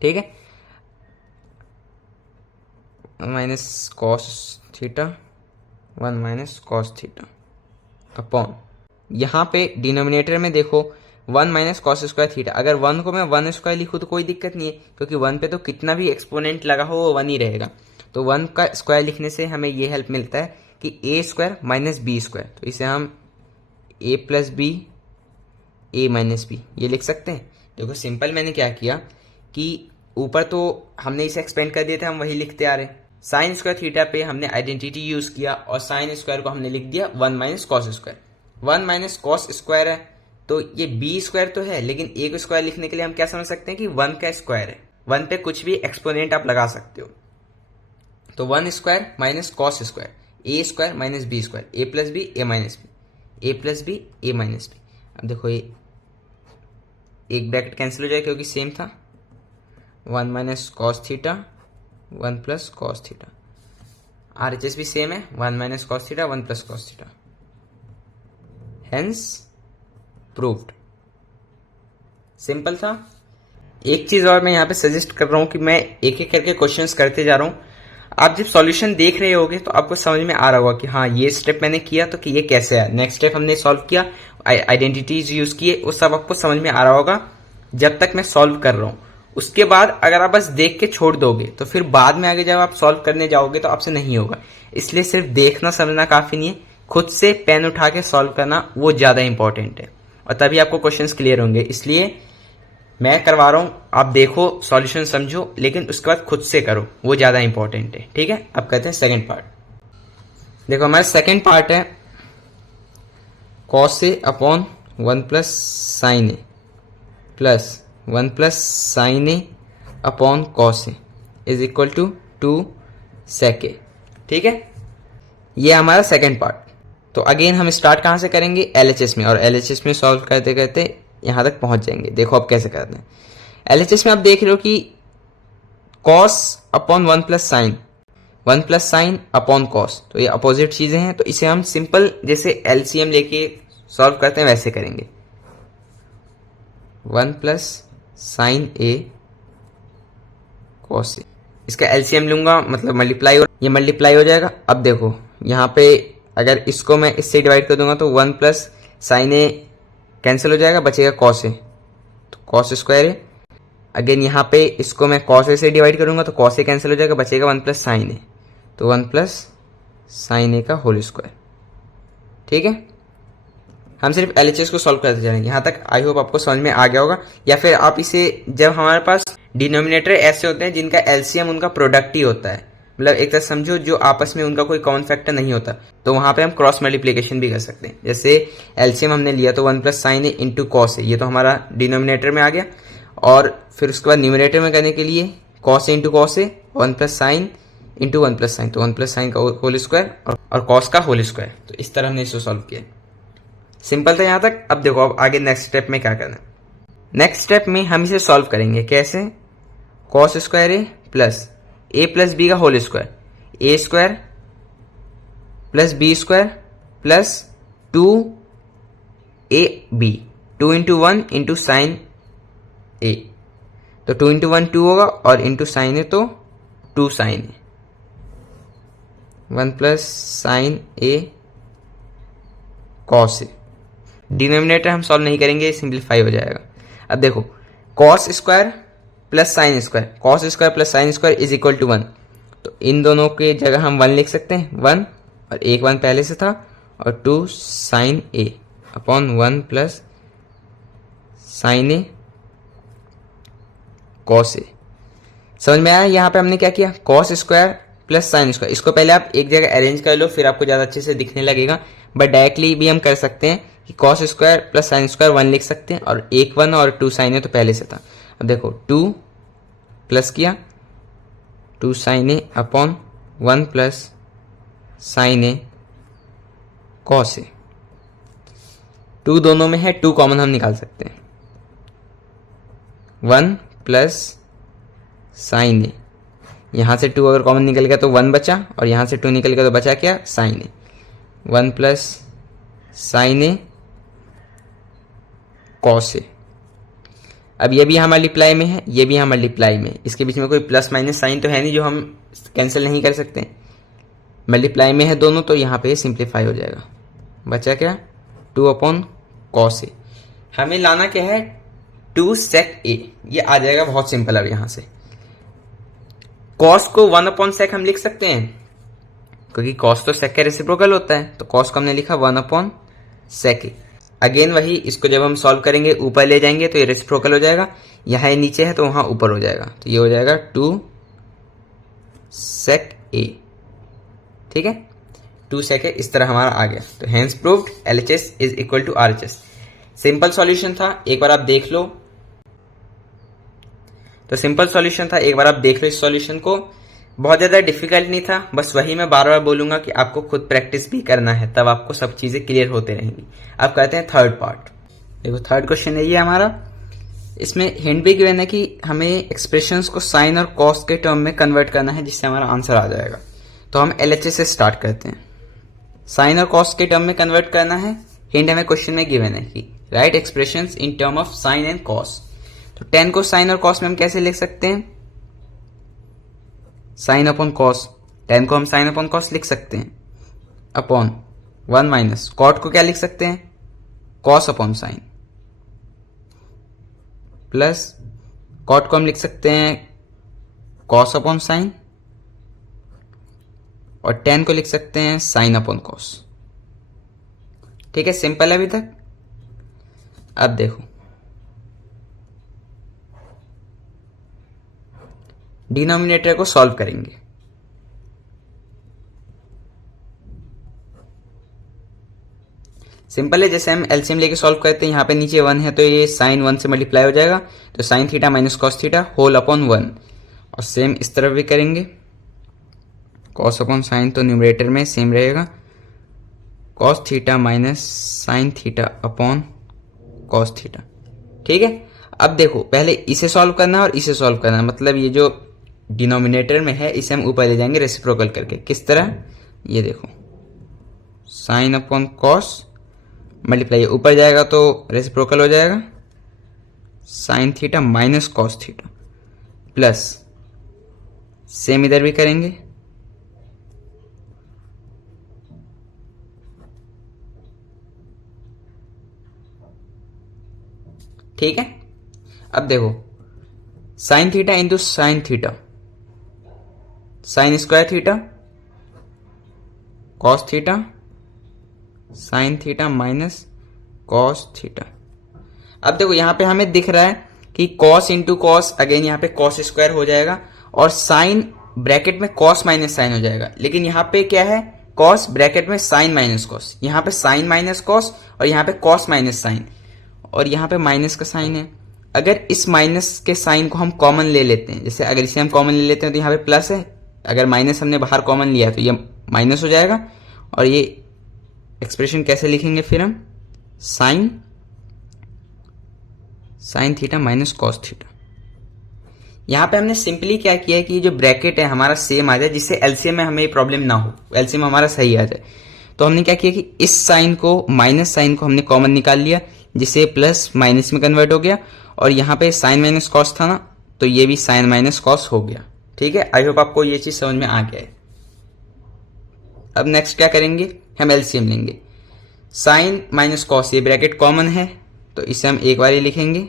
ठीक है, minus cos theta 1 minus cos theta upon, यहाँ पे डिनोमिनेटर में देखो 1 माइनस कॉस स्क्वायर थीटा, अगर 1 को मैं 1 स्क्वायर लिखूँ तो कोई दिक्कत नहीं है, क्योंकि 1 पे तो कितना भी एक्सपोनेंट लगा हो वो 1 ही रहेगा, तो 1 का स्क्वायर लिखने से हमें ये हेल्प मिलता है कि ए स्क्वायर माइनस बी स्क्वायर, तो इसे हम ए plus B A minus B ये लिख सकते हैं। देखो सिंपल मैंने क्या किया कि ऊपर तो हमने इसे एक्सपेंड कर दिया था, हम वही लिखते आ रहे हैं। साइन स्क्वायर थीटा पे हमने आइडेंटिटी यूज किया और साइन स्क्वायर को हमने लिख दिया 1 minus cos square. 1 minus cos square है तो ये बी स्क्वायर तो है, लेकिन ए को स्क्वायर लिखने के लिए हम क्या समझ सकते हैं कि 1 का स्क्वायर है। 1 पे कुछ भी एक्सपोनेंट आप लगा सकते हो, तो 1 square minus cos square, A square minus B square, A plus B A minus B, A plus B A minus B. अब देखो ये एक ब्रैकेट कैंसिल हो जाए क्योंकि सेम था, 1 minus cos theta 1 plus cos theta, RHS भी same है, 1 minus cos theta 1 plus cos theta, hence proved. Simple था। एक चीज और मैं यहाँ पे सजेस्ट कर रहा हूँ कि मैं एक एक करके क्वेश्चंस करते जा रहा हूँ, आप जब सॉल्यूशन देख रहे होगे तो आपको समझ में आ रहा होगा कि हाँ ये स्टेप मैंने किया तो कि ये कैसे है, नेक्स्ट स्टेप हमने सॉल्व किया, आइडेंटिटीज यूज किए, वो सब आपको समझ में आ रहा होगा जब तक मैं सॉल्व कर रहा हूँ। उसके बाद अगर आप बस देख के छोड़ दोगे तो फिर बाद में आगे जब आप सॉल्व करने जाओगे तो आपसे नहीं होगा, इसलिए सिर्फ देखना समझना काफी नहीं है, खुद से पेन उठा के सॉल्व करना वो ज्यादा इंपॉर्टेंट है, और तभी आपको क्वेश्चंस क्लियर होंगे। इसलिए मैं करवा रहा हूं, आप देखो सॉल्यूशन समझो, लेकिन उसके बाद खुद से करो, वो ज्यादा इंपॉर्टेंट है, ठीक है। अब कहते हैं सेकंड पार्ट। देखो हमारा सेकंड पार्ट है cos A upon 1 plus sign A plus 1 plus sign A upon cos A is equal to 2 sec A, ठीक है। ये हमारा सेकंड पार्ट। तो अगेन हम स्टार्ट कहां से करेंगे? एलएचएस में, और एलएचएस में सॉल्व करते करते यहां तक पहुंच जाएंगे। देखो अब कैसे करते हैं। एलएचएस में आप देख रहे हो कि cos upon 1 plus sign, 1 plus sign upon cos, तो ये अपोजिट चीजें हैं, तो इसे हम सिंपल जैसे एलसीएम लेके सॉल्व करते हैं वैसे करेंगे। 1 प्लस साइन ए कॉस ए, इसका एलसीएम लूंगा मतलब मल्टीप्लाई, ये मल्टीप्लाई हो जाएगा। अब देखो यहाँ पे अगर इसको मैं इससे डिवाइड कर दूंगा तो 1 प्लस साइन ए कैंसिल हो जाएगा, बचेगा कॉस ए, तो कॉस स्क्वायर ए। अगेन यहाँ पे इसको मैं कॉस ए से डिवाइड करूंगा तो कॉस ए कैंसिल हो जाएगा, बचेगा 1 प्लस साइन ए, तो 1 प्लस साइन ए का होल स्क्वायर। ठीक है, हम सिर्फ एलएचएस को सॉल्व करते जाएंगे। यहाँ तक आई होप आपको समझ में आ गया होगा। या फिर आप इसे, जब हमारे पास डिनोमिनेटर ऐसे होते हैं जिनका एलसीएम उनका प्रोडक्ट ही होता है, मतलब एक तरह समझो जो आपस में उनका कोई कॉमन फैक्टर नहीं होता, तो वहां पे हम क्रॉस मल्टीप्लीकेशन भी कर सकते हैं। जैसे एलसीएम हमने लिया तो 1 plus sign A into cos A, ये तो हमारा डिनोमिनेटर में आ गया। और फिर उसके बाद न्यूमिनेटर में करने के लिए cos A into cos A, 1 plus sine into 1 plus sign, तो 1 प्लस साइन का होल स्क्वायर और कॉस का होल स्क्वायर। तो इस तरह हमने इसको सॉल्व किया। सिंपल था यहाँ तक। अब देखो अब आगे नेक्स्ट स्टेप में क्या करना है। नेक्स्ट स्टेप में हम इसे सॉल्व करेंगे कैसे, cos square A plus B का whole square, A square plus B square plus 2 A B, 2 into 1 into sine A, तो 2 इंटू 1 2 होगा और इंटू साइन ए तो 2 sin A, 1 plus sign A cos A. Denominator हम solve नहीं करेंगे, simplify हो जाएगा। अब देखो cos square plus sin square, cos square plus sin square is equal to 1, तो इन दोनों के जगह हम 1 लिख सकते हैं, 1 और एक 1 पहले से था, और 2 sin A upon 1 plus sign A cos ए। समझ में आया। यहाँ पे हमने क्या किया, cos square plus sin square, इसको पहले आप एक जगह अरेंज कर लो, फिर आपको ज्यादा अच्छे से दिखने लगेगा। बट डायरेक्टली भी हम कर सकते हैं कि cos square plus sin square 1 लिख सकते हैं, और एक 1 और 2 साइन ए तो पहले से था। अब देखो 2 प्लस किया 2 sin A upon 1 plus sign A cos ए, 2 दोनों में है, 2 कॉमन हम निकाल सकते हैं, 1 प्लस साइन ए, यहां से 2 अगर कॉमन निकल गया तो 1 बचा, और यहां से 2 निकल गया तो बचा क्या, sign A, 1 plus sign A cos ए। अब ये भी यहाँ मल्टीप्लाई में है, ये भी यहाँ मल्टीप्लाई में, इसके बीच में कोई प्लस माइनस साइन तो है नहीं जो हम कैंसिल नहीं कर सकते, मल्टीप्लाई में है दोनों, तो यहाँ पे सिंप्लीफाई हो जाएगा। बचा क्या, 2 अपॉन कॉस ए। हमें लाना क्या है, 2 सेक ए, ये आ जाएगा बहुत सिंपल। अब यहां से कॉस को 1 अपॉन सेक हम लिख सकते हैं, क्योंकि कॉस तो सेक का रेसिप्रोकल होता है, तो कॉस को हमने लिखा 1 अपॉन सेक ए। अगेन वही, इसको जब हम सॉल्व करेंगे ऊपर ले जाएंगे तो ये रेसिप्रोकल हो जाएगा, यहाँ नीचे है तो वहां ऊपर हो जाएगा, तो ये हो जाएगा 2 सेक ए। ठीक है, 2 सेक ए इस तरह हमारा आ गया। तो hence proved LHS is equal to RHS. Simple solution था, एक बार आप देख लो। तो सिंपल सॉल्यूशन था, एक बार आप देख लो इस सॉल्यूशन को, बहुत ज्यादा डिफिकल्ट नहीं था। बस वही मैं बार बार बोलूंगा कि आपको खुद प्रैक्टिस भी करना है, तब आपको सब चीजें क्लियर होते रहेंगी। अब कहते हैं थर्ड पार्ट। देखो थर्ड क्वेश्चन है ये हमारा, इसमें हिंट भी गिवन है कि हमें एक्सप्रेशंस को साइन और कॉस के टर्म में कन्वर्ट करना है, जिससे हमारा आंसर आ जाएगा। तो हम एलएचएस से स्टार्ट करते हैं। साइन और कॉस के टर्म में कन्वर्ट करना है। हिंट हमें क्वेश्चन में गिवन है कि right expressions in term of sine and cos. तो 10 को साइन और कॉस में हम कैसे लिख सकते हैं, साइन अपॉन कॉस, 10 को हम साइन अपॉन कॉस लिख सकते हैं, अपॉन 1 माइनस कॉट को क्या लिख सकते हैं, cos upon sin, plus cot को हम लिख सकते हैं कॉस अपॉन साइन, और 10 को लिख सकते हैं साइन अपॉन कॉस। ठीक है, सिंपल है अभी तक। अब देखो डिनोमिनेटर को सॉल्व करेंगे। सिंपल है, जैसे हम एलसीएम लेके सॉल्व करते हैं, यहाँ पे नीचे 1 है तो ये साइन 1 से मल्टीप्लाई हो जाएगा, तो sign theta minus cos theta whole upon 1। और सेम इस तरफ भी करेंगे, कॉस अपॉन साइन तो न्यूमरेटर में सेम रहेगा, cos theta minus sin theta upon cos theta. ठीक है, अब देखो पहले इसे सॉल्व करना है और इसे सॉल्व करना है, मतलब ये जो डिनोमिनेटर में है इसे हम ऊपर ले जाएंगे रेसिप्रोकल करके। किस तरह, ये देखो साइन अपॉन कॉस मल्टीप्लाई, ऊपर जाएगा तो रेसिप्रोकल हो जाएगा, sign theta minus cos theta, plus same इधर भी करेंगे, ठीक है। अब देखो sine theta into sine theta, sign square theta cos theta, sin theta minus cos theta. अब देखो यहां पे हमें दिख रहा है कि कॉस इंटू कॉस, अगेन यहाँ पे कॉस स्क्वायर हो जाएगा, और साइन ब्रैकेट में कॉस माइनस साइन हो जाएगा। लेकिन यहाँ पे क्या है, कॉस ब्रैकेट में साइन माइनस कॉस, यहाँ पे साइन माइनस कॉस और यहाँ पे कॉस माइनस साइन, और यहाँ पे माइनस का साइन है। अगर इस माइनस के साइन को हम कॉमन ले लेते हैं, जैसे अगर इसे हम कॉमन ले लेते हैं तो यहाँ पे प्लस है, अगर माइनस हमने बाहर कॉमन लिया है तो ये माइनस हो जाएगा, और ये एक्सप्रेशन कैसे लिखेंगे फिर हम, sign theta minus cos theta. यहां पे हमने सिंपली क्या किया है कि जो ब्रैकेट है हमारा सेम आ जाए, जिससे एलसीएम में हमें प्रॉब्लम ना हो, एलसीएम हमारा सही आ जाए। तो हमने क्या किया कि इस साइन को, माइनस साइन को हमने कॉमन निकाल लिया, जिससे प्लस माइनस में कन्वर्ट हो गया, और यहाँ पे साइन माइनस कॉस था ना, तो ये भी साइन माइनस कॉस हो गया। ठीक है, आई होप आपको ये चीज समझ में आ गया है। अब नेक्स्ट क्या करेंगे, हम एलसीएम लेंगे। साइन माइनस कॉस, ये ब्रैकेट कॉमन है तो इसे हम एक बार ही लिखेंगे,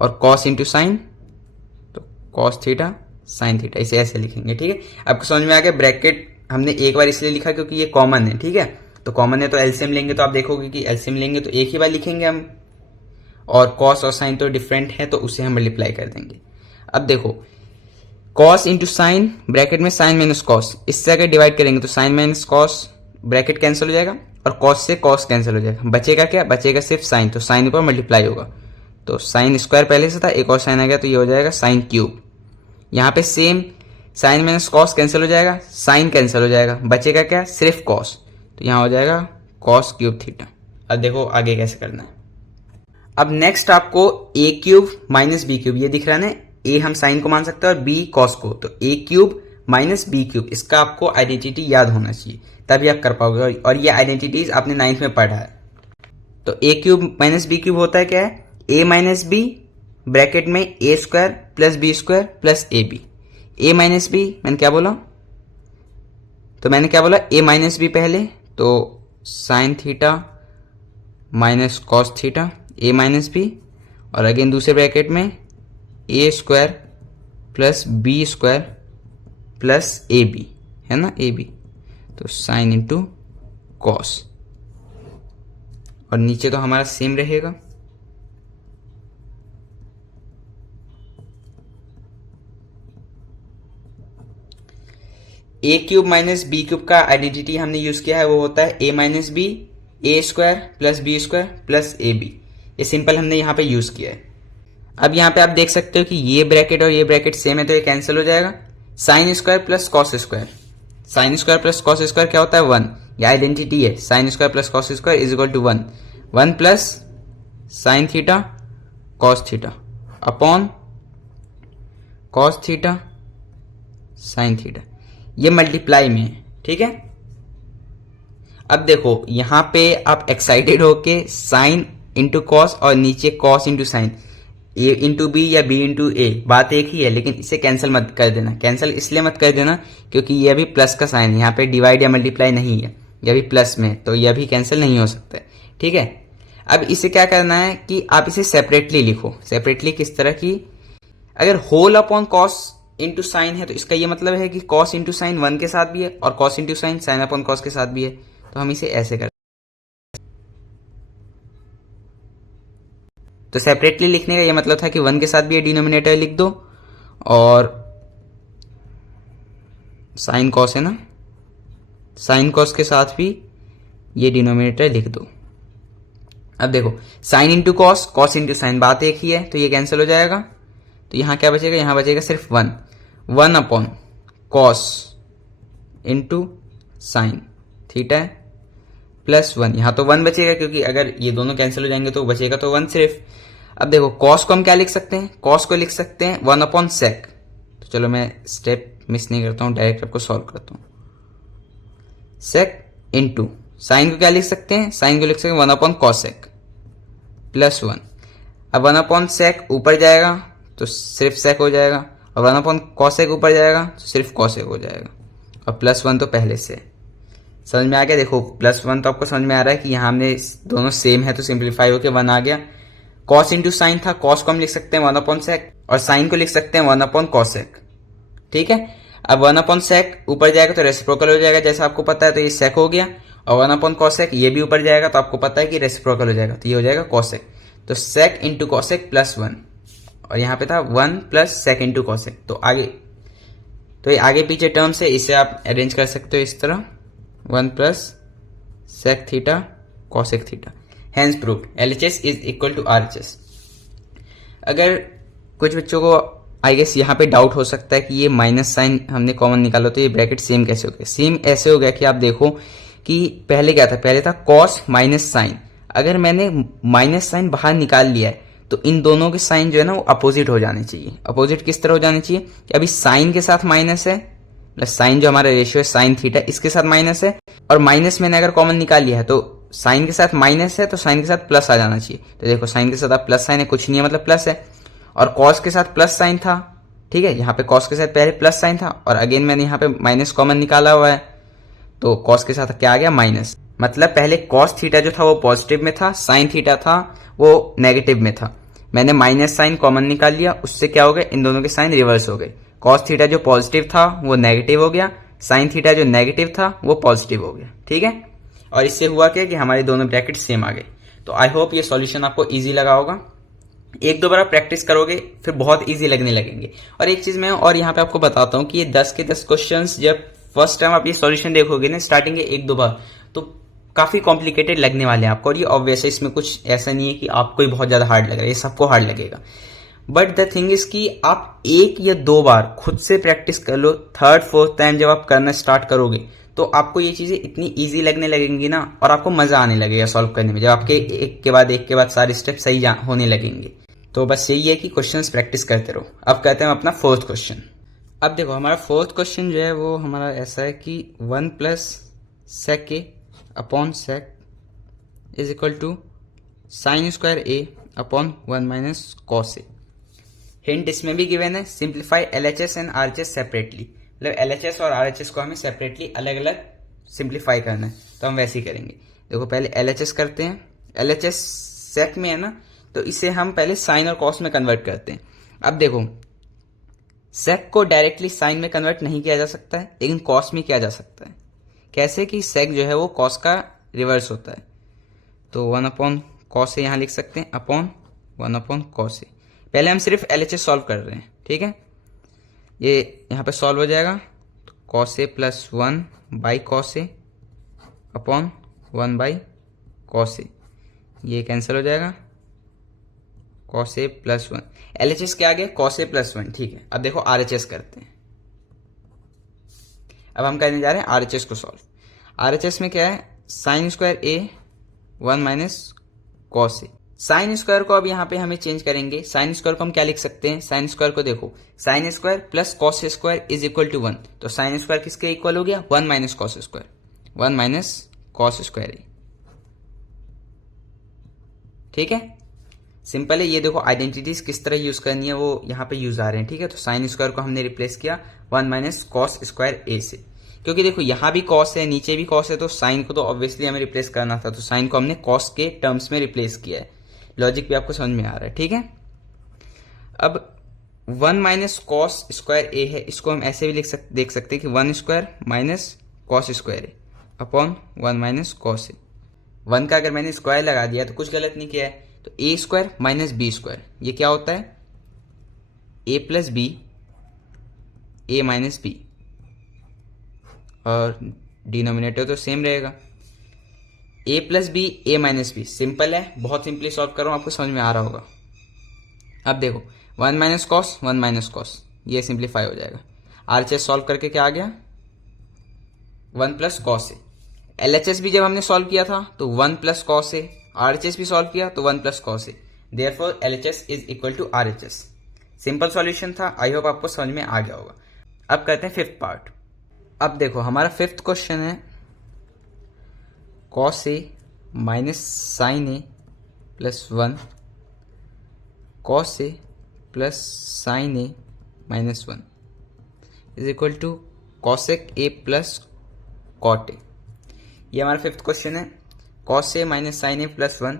और कॉस इंटू साइन, तो कॉस थीटा साइन थीटा, इसे ऐसे लिखेंगे। ठीक है, आपको समझ में आ गया। ब्रैकेट हमने एक बार इसलिए लिखा क्योंकि ये कॉमन है। ठीक है, तो कॉमन है तो एलसीएम लेंगे, तो आप देखोगे कि एलसीएम लेंगे तो एक ही बार लिखेंगे हम, और कॉस और साइन तो डिफरेंट है तो उसे हम मल्टीप्लाई कर देंगे। अब देखो कॉस इंटू साइन, ब्रैकेट में साइन माइनस कॉस, इससे अगर डिवाइड करेंगे तो sin minus cos, bracket cancel हो जाएगा, और कॉस से कॉस कैंसिल हो जाएगा, बचेगा क्या, बचेगा सिर्फ साइन, तो साइन ऊपर मल्टीप्लाई होगा, तो साइन स्क्वायर पहले से था, एक और साइन आ गया तो ये हो जाएगा साइन क्यूब। यहाँ पे same sin minus cos cancel हो जाएगा, साइन कैंसिल हो जाएगा, बचेगा क्या, सिर्फ कॉस, तो यहाँ हो जाएगा कॉस क्यूब थीटा। अब देखो आगे कैसे करना है। अब नेक्स्ट आपको ए क्यूब माइनस बी क्यूब, ये दिख रहा है ना, ए हम साइन को मान सकते हैं और बी कॉस को, तो A cube minus B cube, इसका आपको आइडेंटिटी याद होना चाहिए, तभी आप कर पाओगे, और ये आइडेंटिटीज आपने 9th में पढ़ा है। तो A cube minus B cube होता है क्या है, ए माइनस बी ब्रैकेट में A square plus B square plus A B. A minus B मैंने क्या बोला, तो मैंने क्या बोला, ए माइनस बी पहले, तो sign theta minus cos theta, A minus B, और अगेन दूसरे ब्रैकेट में A square plus B square plus A B, है ना, ए बी, तो साइन इंटू कॉस, और नीचे तो हमारा सेम रहेगा। A cube minus B cube का आइडेंटिटी हमने यूज किया है, वो होता है A minus B A square plus B square plus A B. ये सिंपल हमने यहाँ पे यूज किया है। अब यहाँ पे आप देख सकते हो कि ये ब्रैकेट और ये ब्रैकेट सेम है तो ये कैंसिल हो जाएगा। Sin square plus cos square, sin square plus cos square क्या होता है, 1, ये आइडेंटिटी है, sin square plus cos square is equal to 1, 1 plus sin theta cos theta upon cos theta sin theta, ये मल्टीप्लाई में है। ठीक है, अब देखो यहां पे आप एक्साइटेड होके साइन इंटू कॉस और नीचे कॉस इंटू साइन, ए इंटू बी या बी इंटू ए, बात एक ही है, लेकिन इसे कैंसिल मत कर देना। कैंसिल इसलिए मत कर देना क्योंकि ये अभी प्लस का साइन है, यहाँ पे डिवाइड या मल्टीप्लाई नहीं है, ये अभी प्लस में, तो ये अभी कैंसिल नहीं हो सकता है। ठीक है, अब इसे क्या करना है कि आप इसे सेपरेटली लिखो। सेपरेटली किस तरह की, अगर whole upon cos into sin है तो इसका ये मतलब है कि कॉस इंटू साइन 1 के साथ भी है और cos into sign sin upon cos के साथ भी है, तो हम इसे ऐसे करते हैं। तो सेपरेटली लिखने का ये मतलब था कि 1 के साथ भी ये डिनोमिनेटर लिख दो, और साइन कॉस है ना, साइन कॉस के साथ भी ये डिनोमिनेटर लिख दो। अब देखो sign into cos, cos into sign, बात एक ही है, तो ये कैंसिल हो जाएगा, तो यहां क्या बचेगा, यहां बचेगा सिर्फ 1, 1 upon cos into sign theta plus 1, यहां तो 1 बचेगा क्योंकि अगर ये दोनों कैंसिल हो जाएंगे तो बचेगा तो 1 सिर्फ। अब देखो कॉस को हम क्या लिख सकते हैं, कॉस को लिख सकते हैं 1 अपॉन सेक, तो चलो मैं स्टेप मिस नहीं करता हूं, डायरेक्ट आपको सॉल्व करता हूं। सेक इंटू साइन को क्या लिख सकते हैं, साइन को लिख सकते हैं 1 अपॉन कॉस सेक प्लस 1। अब 1 अपॉन सेक ऊपर जाएगा तो सिर्फ सेक हो जाएगा, और 1 अपॉन कॉसेक ऊपर जाएगा तो सिर्फ कॉसेक हो जाएगा, और प्लस 1 तो पहले से। समझ में आ गया। देखो +1 तो आपको समझ में आ रहा है कि यहाँ हमने दोनों सेम है तो सिंप्लीफाई होके 1 आ गया। कॉस इंटू साइन था, कॉस को हम लिख सकते हैं 1/sec और साइन को लिख सकते हैं 1/cosec। ठीक है, अब 1/sec ऊपर जाएगा तो रेसिप्रोकल हो जाएगा जैसा आपको पता है, तो ये sec हो गया। और 1/cosec ये भी ऊपर जाएगा तो आपको पता है कि रेसिप्रोकल हो जाएगा, तो ये हो जाएगा cosec। तो sec इंटू cosec +1 और यहाँ पे था 1 + sec इंटू cosec। तो ये आगे पीछे टर्म्स है, इसे आप अरेंज कर सकते हो इस तरह 1 + sec theta cosec theta. Hence proved LHS is equal to RHS। अगर कुछ बच्चों को आई गेस यहाँ पे डाउट हो सकता है कि ये माइनस साइन हमने कॉमन निकाला तो ये ब्रैकेट सेम कैसे हो गया। सेम ऐसे हो गया कि आप देखो कि पहले क्या था, पहले था कॉस माइनस साइन। अगर मैंने माइनस साइन बाहर निकाल लिया है तो इन दोनों के साइन जो है ना वो अपोजिट हो जाने चाहिए। अपोजिट किस तरह हो जाने चाहिए कि अभी साइन के साथ माइनस है, प्लस साइन जो हमारा रेशियो है साइन थीटा इसके साथ माइनस है, और माइनस मैंने अगर कॉमन निकाल लिया है तो साइन के साथ माइनस है तो साइन के साथ प्लस आ जाना चाहिए। तो देखो साइन के साथ आप प्लस साइन है, कुछ नहीं है मतलब प्लस है। और कॉस के साथ प्लस साइन था, ठीक है, यहाँ पे कॉस के साथ पहले प्लस साइन था और अगेन मैंने यहाँ पे माइनस कॉमन निकाला हुआ है तो कॉस के साथ क्या आ गया माइनस। मतलब पहले कॉस थीटा जो था वो पॉजिटिव में था, साइन थीटा था वो नेगेटिव में था। मैंने माइनस साइन कॉमन निकाल लिया, उससे क्या हो गया, इन दोनों के साइन रिवर्स हो गए। कॉस थीटा जो पॉजिटिव था वो नेगेटिव हो गया, साइन थीटा जो नेगेटिव था वो पॉजिटिव हो गया। ठीक है, और इससे हुआ क्या कि हमारे दोनों ब्रैकेट सेम आ गए। तो आई होप ये सॉल्यूशन आपको इजी लगा होगा। एक दो बार आप प्रैक्टिस करोगे फिर बहुत इजी लगने लगेंगे। और एक चीज मैं और यहाँ पे आपको बताता हूँ कि ये 10 के 10 क्वेश्चंस जब फर्स्ट टाइम आप ये सॉल्यूशन देखोगे ना स्टार्टिंग के एक दो बार, तो काफी कॉम्प्लिकेटेड लगने वाले हैं आपको। और ये ऑब्वियस है, इसमें कुछ ऐसा नहीं है कि आपको ही बहुत ज्यादा हार्ड लग रहा है, ये सबको हार्ड लगेगा। बट द थिंग इज कि आप एक या दो बार खुद से प्रैक्टिस कर लो, थर्ड फोर्थ टाइम जब आप करना स्टार्ट करोगे तो आपको ये चीजें इतनी इजी लगने लगेंगी ना, और आपको मजा आने लगेगा सॉल्व करने में, जब आपके एक के बाद सारे स्टेप सही होने लगेंगे। तो बस यही है कि क्वेश्चंस प्रैक्टिस करते रहो। अब कहते हैं अपना फोर्थ क्वेश्चन। अब देखो हमारा फोर्थ क्वेश्चन जो है वो हमारा ऐसा है कि 1 + sec a upon sec is equal to sin square a upon 1 - cos a। Hint इसमें भी गिवन है, simplify LHS and RHS separately. मतलब LHS और RHS को हमें सेपरेटली अलग अलग सिंप्लीफाई करना है, तो हम वैसे ही करेंगे। देखो पहले LHS करते हैं, LHS sec में है ना, तो इसे हम पहले साइन और कॉस में कन्वर्ट करते हैं। अब देखो sec को डायरेक्टली साइन में कन्वर्ट नहीं किया जा सकता है, लेकिन कॉस में किया जा सकता है। कैसे कि sec जो है वो कॉस का रिवर्स होता है, तो 1/cos से यहां लिख सकते हैं अपॉन 1/cos से। पहले हम सिर्फ LHS सॉल्व कर रहे हैं, ठीक है, ये यहाँ पे सॉल्व हो जाएगा। तो cos a + 1/cos a upon 1/cos a, ये कैंसिल हो जाएगा। cos a + 1, LHS क्या आ गया cos a + 1। ठीक है, अब देखो RHS करते हैं। अब हम करने जा रहे हैं RHS को सॉल्व। RHS में क्या है, sin square a 1 - cos a। Sign square को अब यहाँ पे हमें चेंज करेंगे। साइन स्क्वायर को हम क्या लिख सकते हैं, साइन स्क्वायर को देखो sign square plus cos square is equal to 1। तो साइन स्क्वायर किसके इक्वल हो गया, 1 - cos स्क्वायर, 1 - cos स्क्वायर। ठीक है, सिंपल है। ये देखो आइडेंटिटीज किस तरह यूज करनी है वो यहाँ पे यूज आ रहे हैं। ठीक है, तो साइन स्क्वायर को हमने रिप्लेस किया 1 - cos स्क्वायर a से, क्योंकि देखो यहाँ भी cos है नीचे भी cos है, तो साइन को तो ऑब्वियसली हमें रिप्लेस करना था, तो साइन को हमने cos के टर्म्स में रिप्लेस किया है। लॉजिक भी आपको समझ में आ रहा है। ठीक है, अब 1 - cos स्क्वायर a है, इसको हम ऐसे भी देख सकते हैं कि 1² - cos square a upon 1 - cos a। 1 का अगर मैंने स्क्वायर लगा दिया तो कुछ गलत नहीं किया है, तो a² - b², ये क्या होता है a + b a - b, और डिनोमिनेटर तो सेम रहेगा a + b a - b। Simple है, बहुत सिंपली सॉल्व कर रहा हूं, आपको समझ में आ रहा होगा। अब देखो 1 - cos 1 - cos, ये सिंप्लीफाई हो जाएगा। RHS सॉल्व करके क्या आ गया 1 + cos a। LHS भी जब हमने सॉल्व किया था तो 1 + cos a, RHS भी सॉल्व किया तो 1 + cos a। Therefore LHS is equal to RHS। Simple solution था, आई होप आपको समझ में आ गया होगा। अब करते हैं फिफ्थ पार्ट। अब देखो हमारा फिफ्थ क्वेश्चन है cos a - sin a + 1 cos a + sin a - 1 is equal to cosec a + cot a। ये हमारा फिफ्थ क्वेश्चन है। Cos A minus sign A plus 1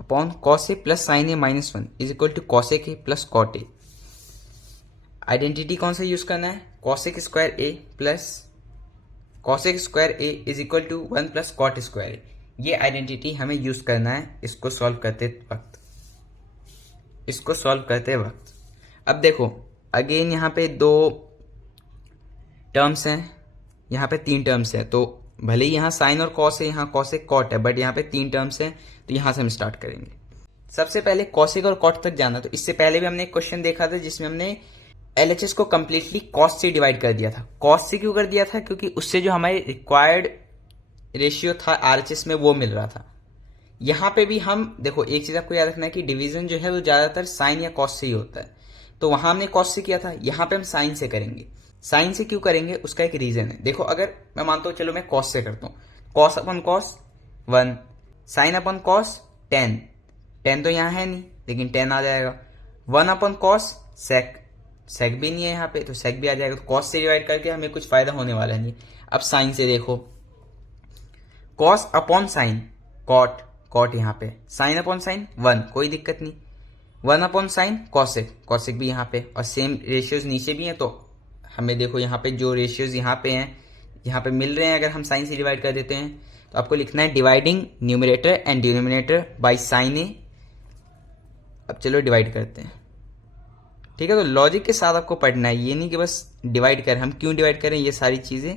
upon cos A plus sign A minus 1 is equal to cosec A plus cot A. Identity कौन सा use करना है? Cosec square A plus cosec square A is equal to 1 plus cot square A. ये identity हमें use करना है इसको solve करते वक्त। अब देखो अगेन यहाँ पे 2 टर्म्स हैं, यहाँ पे 3 टर्म्स हैं, तो भले ही यहाँ साइन और कॉस है, यहाँ कॉसेक कॉट है, बट यहाँ पे 3 टर्म्स हैं, तो यहाँ से हम स्टार्ट करेंगे। सबसे पहले कॉसेक और कॉट तक जाना। तो इससे पहले भी हमने एक क्वेश्चन देखा था जिसमें हमने एलएचएस को कंप्लीटली कॉस से डिवाइड कर दिया था। कॉस से क्यों कर दिया था? क्योंकि उससे जो हमारे रिक्वायर्ड रेशियो था आरएचएस में वो मिल रहा था। यहाँ पे भी हम देखो एक चीज आपको याद रखना है कि डिवीजन जो है वो ज्यादातर साइन या कॉस से ही होता है। तो वहां हमने कॉस से किया था, यहाँ पे हम साइन से करेंगे। साइन से क्यों करेंगे उसका एक रीजन है। देखो अगर मैं मानता हूं चलो मैं कॉस से करता हूं, कॉस अपन कॉस 1, साइन अपन कॉस 10, 10 तो यहाँ है नहीं लेकिन 10 आ जाएगा। 1 अपन कॉस सेक, सेक भी नहीं है यहाँ पे तो सेक भी आ जाएगा। तो कॉस से डिवाइड करके हमें कुछ फायदा होने वाला नहीं। अब साइन से देखो, cos upon sin cot, cot यहाँ पे, साइन अपॉन साइन 1 कोई दिक्कत नहीं, 1 अपॉन साइन कॉसेक, कॉसेक भी यहाँ पे, और सेम रेशियोज नीचे भी हैं। तो हमें देखो यहाँ पे जो रेशियोज यहाँ पे हैं यहाँ पे मिल रहे हैं। अगर हम साइन से डिवाइड कर देते हैं तो आपको लिखना है dividing numerator and denominator by sine A. अब चलो डिवाइड करते हैं, ठीक है। तो लॉजिक के साथ आपको पढ़ना है, ये नहीं कि बस डिवाइड करें। हम क्यों डिवाइड करें, ये सारी चीजें,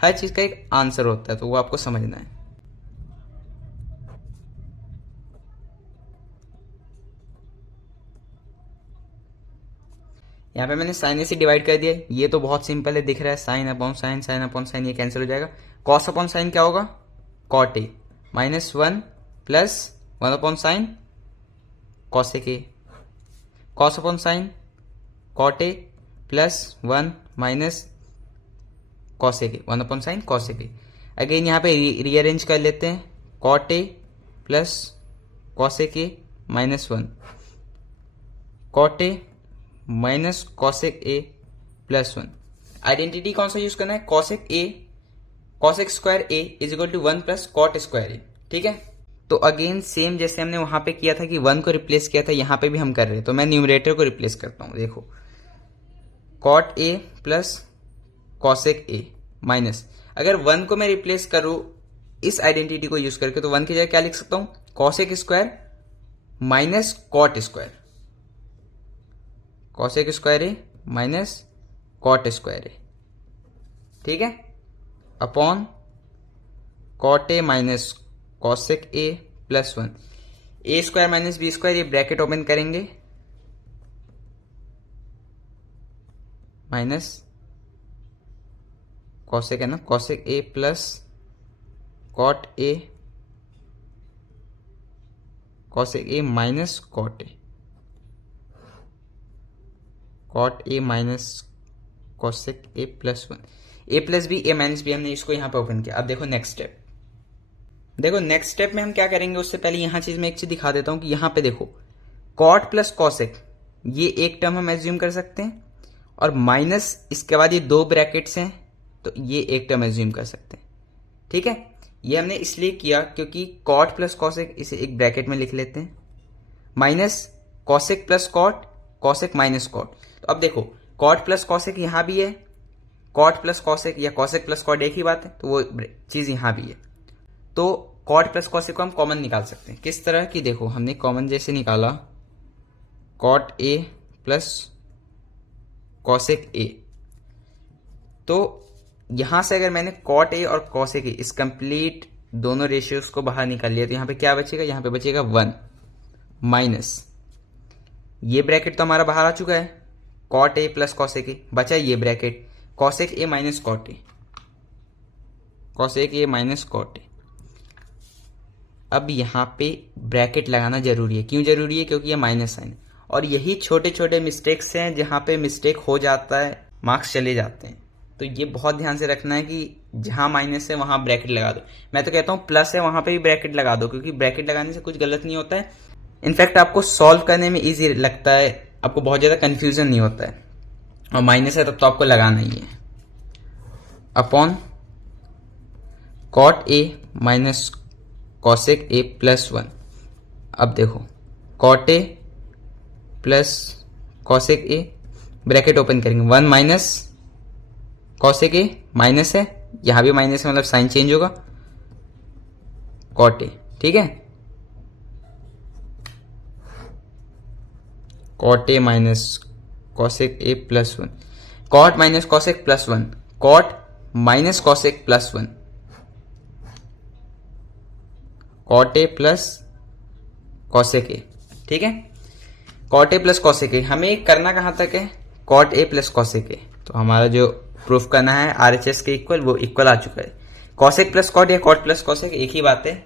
हर चीज का एक आंसर होता है तो वो आपको समझना है। यहाँ पे मैंने साइन ए से डिवाइड कर दिया। ये तो बहुत सिंपल है, दिख रहा है, sin upon sin, sin upon sin, ये कैंसिल हो जाएगा। कॉस अपॉन साइन क्या होगा? Cot A minus 1 plus 1 upon sin cosec A, cos upon sin cot A plus 1 minus cosec A, 1 upon sin cosec A. Again यहाँ पे rearrange कर लेते हैं, cot A plus cosec A minus 1, cot A minus cosec A plus 1। Identity कौन सा use करना है? Cosec A, cosec square A is equal to 1 plus cot square A, ठीक है। तो अगेन सेम जैसे हमने वहां पे किया था कि 1 को रिप्लेस किया था, यहां पे भी हम कर रहे हैं। तो मैं न्यूमरेटर को रिप्लेस करता हूं, देखो cot A plus cosec A minus, अगर 1 को मैं रिप्लेस करूं इस आइडेंटिटी को यूज करके तो 1 की जगह क्या लिख सकता हूं? Cosec square minus cot square, cosec square A minus cot square A, ठीक है, upon cot A minus cosec A plus 1। A square minus B square, ये ब्रैकेट ओपन करेंगे, माइनस कॉसेक है ना, cosec A plus cot A, cosec A minus cot A, cot A minus cosec A plus 1। A plus B, A minus B, हमने इसको यहां पे open किया। अब देखो नेक्स्ट स्टेप, देखो नेक्स्ट स्टेप में हम क्या करेंगे उससे पहले यहां चीज में एक चीज दिखा देता हूं कि यहां पे देखो कॉट प्लस कॉसेक, ये एक टर्म हम एज्यूम कर सकते हैं, और माइनस इसके बाद ये 2 ब्रैकेट्स हैं तो ये एक टर्म एज्यूम कर सकते हैं, ठीक है। ये हमने इसलिए किया क्योंकि कॉट प्लस कॉसेक इसे एक ब्रैकेट में लिख लेते हैं, minus cosec plus cot, cosec minus cot. तो अब देखो कॉट प्लस कॉसेक यहां भी है, कॉट प्लस कॉसेक या कॉसेक प्लस कॉट एक ही बात है, तो वो चीज यहां भी है। तो कॉट प्लस कॉसेक को हम कॉमन निकाल सकते हैं। किस तरह की? देखो हमने कॉमन जैसे निकाला cot A plus cosec A, तो यहां से अगर मैंने कॉट ए और कॉसेक ए इस कंप्लीट दोनों रेशियोज को बाहर निकाल लिया तो यहां पे क्या बचेगा? यहां पे बचेगा 1 माइनस, ये ब्रैकेट तो हमारा बाहर आ चुका है, cot A plus cosec A, बचा ये bracket cosec A minus cot A, cosec A minus cot A. अब यहां पे ब्रैकेट लगाना जरूरी है। क्यों जरूरी है? क्योंकि ये माइनस साइन, और यही छोटे छोटे मिस्टेक्स हैं जहां पे मिस्टेक हो जाता है, मार्क्स चले जाते हैं। तो ये बहुत ध्यान से रखना है कि जहां माइनस है वहां ब्रैकेट लगा दो। मैं तो कहता हूं प्लस है वहां पे भी ब्रैकेट लगा दो, क्योंकि ब्रैकेट लगाने से कुछ गलत नहीं होता है। इनफैक्ट आपको सॉल्व करने में इजी लगता है, आपको बहुत ज्यादा कंफ्यूजन नहीं होता है। और माइनस है तब तो आपको लगाना ही है, upon cot A minus cosec A plus 1। अब देखो cot A plus cosec A, bracket open करेंगे, 1 माइनस कॉसेक ए, माइनस है, यहां भी माइनस है मतलब साइन चेंज होगा, कॉट ए, ठीक है, cot A minus cosec A plus 1, cot minus cosec plus 1, cot minus cosec plus 1, cot A plus cosec A, ठीक है, cot A plus cosec A. हमें करना कहां तक है, cot A plus cosec A, तो हमारा जो प्रूफ करना है आरएचएस के इक्वल, वो इक्वल आ चुका है। कॉसेक प्लस कॉट या कॉट प्लस कॉसेक एक ही बात है,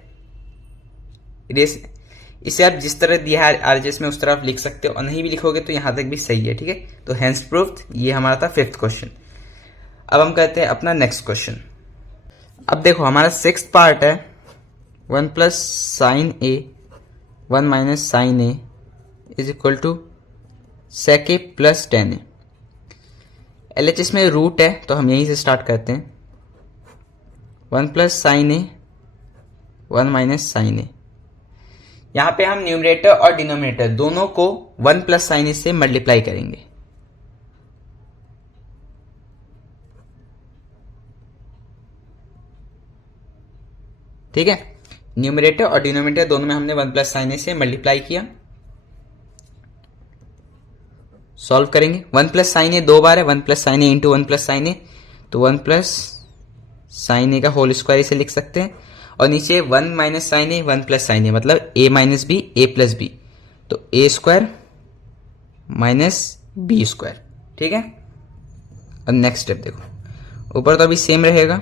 इसे आप जिस तरह दिया है आरएचएस में उस तरह आप लिख सकते हो, और नहीं भी लिखोगे तो यहां तक भी सही है, ठीक है। तो हेंस प्रूफ्ड, ये हमारा था 5th क्वेश्चन। अब हम करते हैं अपना नेक्स्ट क्वेश्चन। अब देखो हमारा 6th पार्ट है 1 plus sign A 1 minus sign A is equal to sec A plus tan A. LHS में रूट है तो हम यहीं से स्टार्ट करते हैं, 1 plus sign A 1 minus sign A. यहां पे हम न्यूमरेटर और डिनोमिनेटर दोनों को 1 प्लस साइन ए से मल्टीप्लाई करेंगे, ठीक है। न्यूमरेटर और डिनोमिनेटर दोनों में हमने 1 प्लस साइन ए से मल्टीप्लाई किया, सॉल्व करेंगे। 1 प्लस साइन ए 2 बार है, 1 plus sign A into 1 plus sign A, तो 1 प्लस साइन ए का होल स्क्वायर इसे लिख सकते हैं, और नीचे 1 minus sign A 1 plus sign ए मतलब ए माइनस बी ए प्लस बी, तो ए स्क्वायर माइनस बी स्क्वायर, ठीक है। अब नेक्स्ट स्टेप देखो, ऊपर तो अभी सेम रहेगा,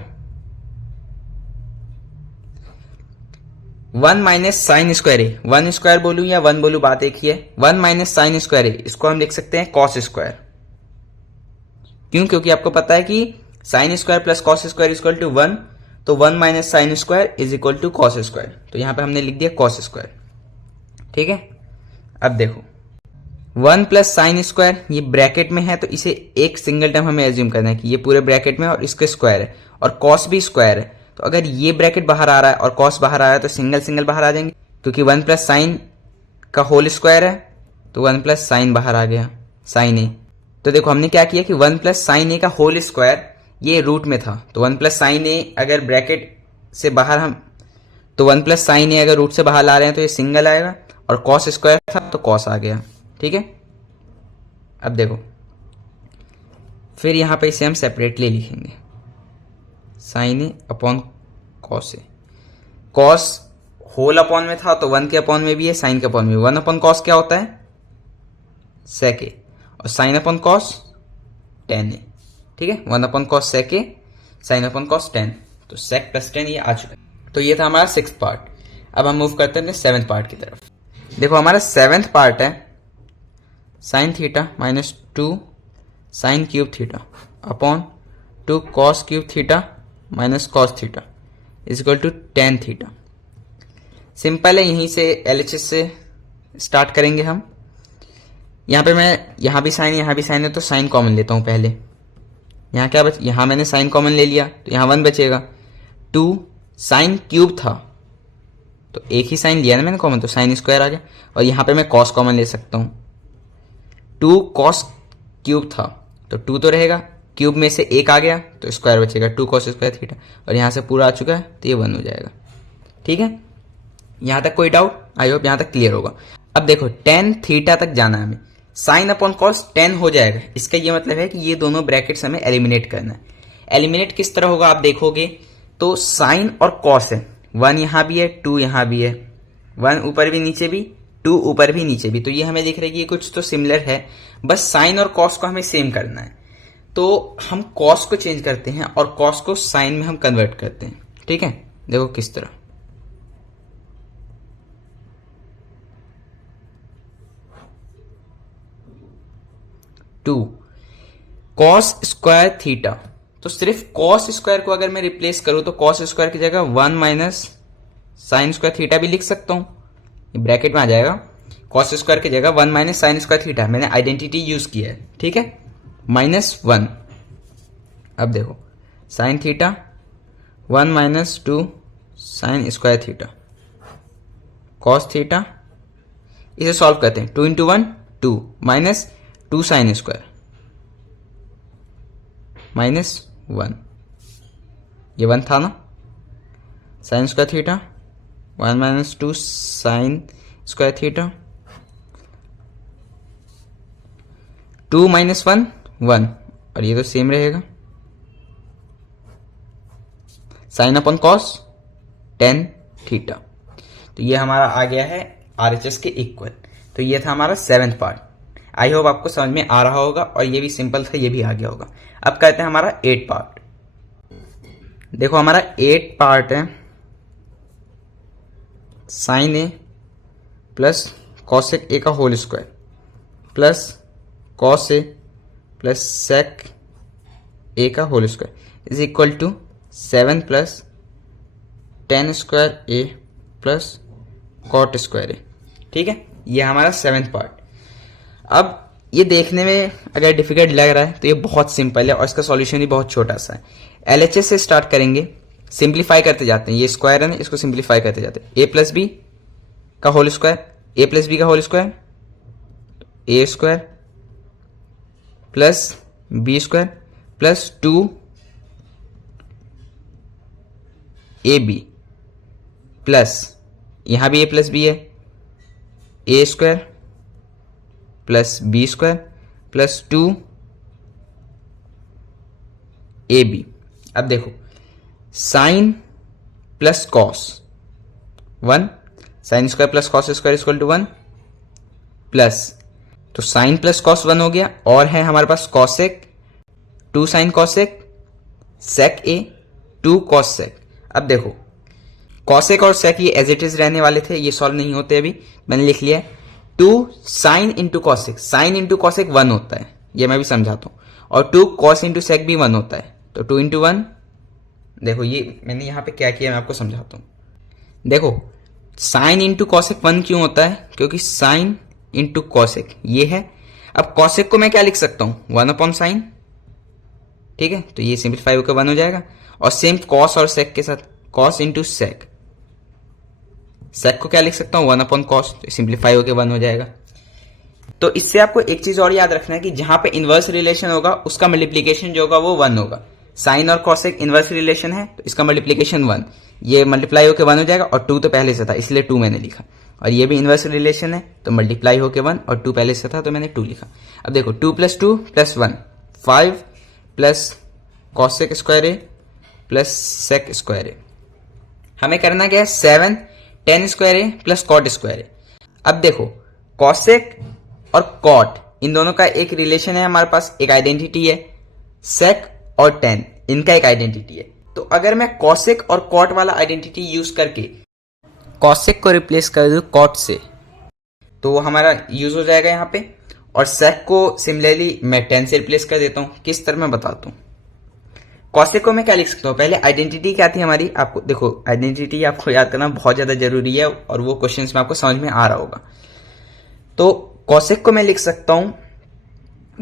1 minus sign square A, 1 square बोलूं या 1 बोलूं बात एक ही है। 1 माइनस साइन स्क्वायर ए, इसको हम लिख सकते हैं कॉस स्क्वायर, क्यों, क्योंकि आपको पता है कि sin square plus cos square is equal to 1, तो 1 minus sign square is equal to cos square, तो यहां पे हमने लिख दिया कॉस स्क्वायर, ठीक है। अब देखो 1 प्लस साइन स्क्वायर, ये ब्रैकेट में है तो इसे एक सिंगल टर्म हमें एज्यूम करना है कि ये पूरे ब्रैकेट में और इसके स्क्वायर है, और कॉस भी स्क्वायर है, तो अगर ये ब्रैकेट बाहर आ रहा है और कॉस बाहर आ रहा है तो सिंगल सिंगल बाहर आ जाएंगे, क्योंकि 1 प्लस साइन का होल स्क्वायर है तो 1 प्लस साइन बाहर आ गया, साइन ए। तो देखो हमने क्या किया कि 1 प्लस साइन ए का होल स्क्वायर ये रूट में था, तो 1 प्लस साइन ए अगर ब्रैकेट से बाहर हम, तो 1 प्लस साइन ए अगर रूट से बाहर ला रहे हैं तो ये सिंगल आएगा, और कॉस स्क्वायर था तो कॉस आ गया, ठीक है। अब देखो फिर यहां पे इसे हम सेपरेटली लिखेंगे, sign A upon cos A, cos whole upon में था तो 1 के अपॉन में भी है, साइन के अपॉन में 1 अपॉन कॉस क्या होता है, सेक ए, और साइन अपॉन कॉस टेन ए, ठीक है। 1 अपॉन कॉस सेक ए, साइन अपॉन कॉस टेन, तो सेक प्लस टेन ये आ चुका है। तो ये था हमारा 6th पार्ट। अब हम मूव करते हैं 7th पार्ट की तरफ। देखो हमारा 7th पार्ट है sin theta minus 2 sin cube theta upon 2 cos cube theta minus cos theta is equal to tan theta. Simple है, यहीं से एलएचएस से स्टार्ट करेंगे हम। यहां पे मैं यहां भी साइन है तो साइन कॉमन लेता हूं पहले। यहां क्या बच, यहां मैंने साइन कॉमन ले लिया तो यहां 1 बचेगा, 2 साइन क्यूब था तो एक ही साइन लिया ना मैंने कॉमन, तो साइन स्क्वायर आ गया, और यहां पे मैं कॉस कॉमन ले सकता हूं, 2 कॉस क्यूब था तो 2 तो रहेगा, क्यूब में से एक आ गया तो स्क्वायर बचेगा, 2 कॉस स्क्वायर थीटा, और यहां से पूरा आ चुका है तो ये 1 हो जाएगा, ठीक है। यहां तक कोई डाउट, आई होप यहां तक क्लियर होगा। अब देखो टेन थीटा तक जाना है हमें, साइन अपॉन कॉस 10 हो जाएगा, इसका ये मतलब है कि ये दोनों ब्रैकेट्स हमें एलिमिनेट करना है। एलिमिनेट किस तरह होगा आप देखोगे तो साइन और कॉस है, 1 यहां भी है 2 यहां भी है, 1 ऊपर भी नीचे भी 2 ऊपर भी नीचे भी, तो ये हमें दिख रहा है कि ये कुछ तो सिमिलर है, बस साइन और कॉस को हमें सेम करना है। तो हम कॉस को चेंज करते हैं और कॉस को साइन में हम कन्वर्ट करते हैं, ठीक है। देखो किस तरह, टू कॉस स्क्वायर थीटा, तो सिर्फ कॉस स्क्वायर को अगर मैं रिप्लेस करूं तो कॉस स्क्वायर की जगह 1 माइनस साइन स्क्वायर थीटा भी लिख सकता हूं, ये ब्रैकेट में आ जाएगा। कॉस स्क्वायर की जगह 1 माइनस साइन स्क्वायर थीटा, मैंने आइडेंटिटी यूज किया है, ठीक है, -1। अब देखो sine theta 1 minus 2 sign square theta cos theta. इसे सॉल्व करते हैं, 2 into 1 2 minus 2 sine square minus 1, ये 1 था ना, sign square theta 1 minus 2 sign square theta, 2 minus 1 1, और ये तो सेम रहेगा, sign upon cos tan theta. तो ये हमारा आ गया है RHS के इक्वल। तो ये था हमारा 7th पार्ट। आई होप आपको समझ में आ रहा होगा, और ये भी सिंपल था, ये भी आ गया होगा। अब करते हैं हमारा 8 पार्ट। देखो हमारा 8 पार्ट है sine A plus cosec A का whole square plus cos A plus sec A का whole square is equal to 7 plus tan square A plus cot square A. ठीक है, ये हमारा 7th पार्ट। अब ये देखने में अगर डिफिकल्ट लग रहा है तो ये बहुत सिंपल है, और इसका सॉल्यूशन भी बहुत छोटा सा है। LHS से स्टार्ट करेंगे, सिंप्लीफाई करते जाते हैं, ये स्क्वायर है ना, इसको सिंप्लीफाई करते जाते हैं। ए प्लस बी का whole square, A plus B का whole square, A square plus B square plus 2 A B plus यहां भी ए प्लस बी है, A square plus B square plus 2 A B. अब देखो sine plus cos 1, sine square plus cos square equal to 1 plus, तो sine plus cos 1 हो गया, और है हमारे पास कॉसेक 2 साइन कॉसेक सेक ए 2 कॉस सेक। अब देखो कॉसेक और सेक ये एज इट इज रहने वाले थे, ये सॉल्व नहीं होते, अभी मैंने लिख लिया है। 2 sine into cosec, sine into cosec 1 होता है, ये मैं भी समझाता हूं, और 2 कॉस इंटू सेक भी 1 होता है, तो 2 इंटू 1। देखो ये मैंने यहां पे क्या किया मैं आपको समझाता हूं। देखो साइन इंटू कॉसेक 1 क्यों होता है, क्योंकि साइन इंटू कॉसेक ये है। अब कॉसेक को मैं क्या लिख सकता हूं, 1 अपॉन साइन। ठीक है, तो ये सिंप्लीफाई होकर 1 हो जाएगा, और सेम कॉस और सेक के साथ, कॉस इंटू सेक, सेक को क्या लिख सकता हूं, 1 अपॉन कॉस, तो सिंप्लीफाई होकर 1 हो जाएगा। तो इससे आपको एक चीज और याद रखना है कि जहां पे इनवर्स रिलेशन होगा उसका मल्टीप्लीकेशन जो होगा वो 1 होगा। साइन और कॉसेक इनवर्स रिलेशन है, तो इसका मल्टीप्लीकेशन 1, ये मल्टीप्लाई होकर 1 हो जाएगा, और 2 तो पहले से था इसलिए 2 मैंने लिखा, और ये भी इनवर्स रिलेशन है, तो मल्टीप्लाई होकर 1, और 2 पहले से था तो मैंने 2 लिखा। अब देखो 2 plus 2 plus 1 5 plus cosec square A plus sec square A. हमें करना क्या है, 7 tan square A plus cot square A. अब देखो कॉसेक और कॉट इन दोनों का एक रिलेशन है हमारे पास, एक आइडेंटिटी है, सेक और टेन इनका एक आइडेंटिटी है। तो अगर मैं कॉसेक और कॉट वाला आइडेंटिटी यूज करके कॉसेक को रिप्लेस कर दूं कॉट से, तो वो हमारा यूज हो जाएगा यहाँ पे, और सेक को सिमिलरली मैं टेन से रिप्लेस कर देता हूं। किस तरह मैं बताता हूं। कॉसेक को मैं क्या लिख सकता हूं, पहले आइडेंटिटी क्या थी हमारी, आपको देखो आइडेंटिटी आपको याद करना बहुत ज्यादा जरूरी है, और वो क्वेश्चंस में आपको समझ में आ रहा होगा। तो कॉसेक को मैं लिख सकता हूं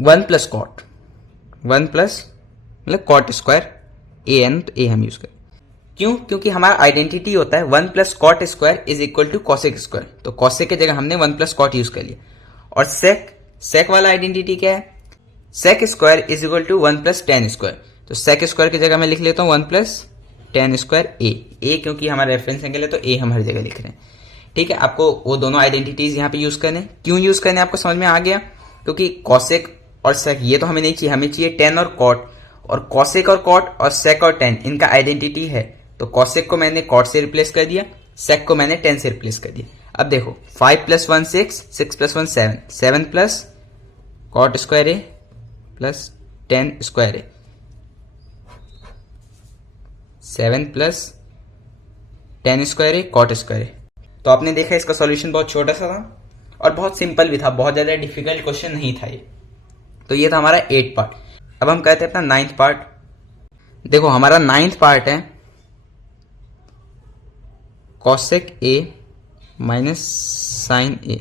1 प्लस कॉट, 1 प्लस मतलब कॉट स्क्वायर ए एन, तो ए हम यूज करें। क्यों, क्योंकि हमारा आइडेंटिटी होता है 1 plus cot square is equal to cosec square, तो कॉसेक की जगह हमने 1 प्लस कॉट यूज कर लिया। और सेक वाला आइडेंटिटी क्या है, sec square is equal to 1 plus tan square, तो सेक स्क्वायर की जगह मैं लिख लेता हूं 1 प्लस टेन स्क्वायर ए क्योंकि हमारा रेफरेंस एंगल है तो ए हम हर जगह लिख रहे हैं। ठीक है, आपको वो दोनों आइडेंटिटीज यहाँ पे यूज करने, क्यों यूज करने आपको समझ में आ गया, क्योंकि कॉसेक और सेक ये तो हमें नहीं चाहिए, हमें चाहिए टेन और कॉट, और कॉसेक और कॉट और सेक और टेन इनका आइडेंटिटी है, तो कॉसेक को मैंने कॉट से रिप्लेस कर दिया, सेक को मैंने टेन से रिप्लेस कर दिया। अब देखो 5 plus 1 6, 6 plus 1 7, 7 plus cot square A plus tan square A, 7 plus tan square A cot square A. तो आपने देखा इसका सॉल्यूशन बहुत छोटा सा था और बहुत सिंपल भी था, बहुत ज्यादा डिफिकल्ट क्वेश्चन नहीं था ये। तो ये था हमारा 8 पार्ट। अब हम कहते हैं अपना 9th पार्ट। देखो हमारा 9th पार्ट है cosec A minus sign A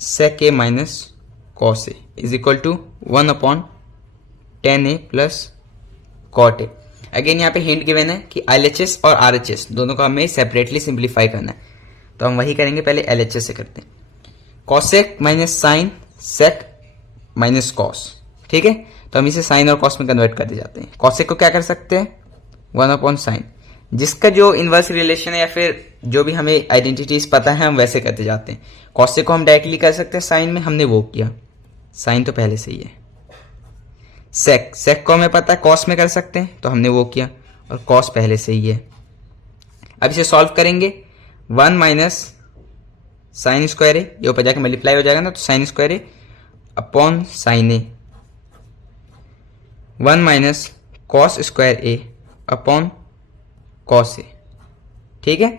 sec A minus cos A is equal to 1 upon tan A plus cot A. Again यहाँ पे हिंट गिवन है कि एलएचएस और आरएचएस दोनों को हमें सेपरेटली सिंप्लीफाई करना है, तो हम वही करेंगे। पहले एलएचएस से करते हैं, cosec minus sin sec minus cos, ठीक है। तो हम इसे साइन और कॉस में कन्वर्ट करते जाते हैं। कॉसेक को क्या कर सकते हैं, 1/sin, जिसका जो इनवर्स रिलेशन है या फिर जो भी हमें आइडेंटिटीज पता है हम वैसे करते जाते हैं। कॉसेक को हम डायरेक्टली कर सकते हैं साइन में, हमने वो किया, साइन तो पहले से ही है। सेक को हमें पता है कॉस में कर सकते हैं, तो हमने वो किया, और कॉस पहले से ही है। अब इसे सॉल्व करेंगे, 1 माइनस साइन स्क्वायर ए, ये ऊपर जाके मल्टीप्लाई हो जाएगा ना, तो sin square A upon sine A, 1 minus cos square A upon cos ए, ठीक है।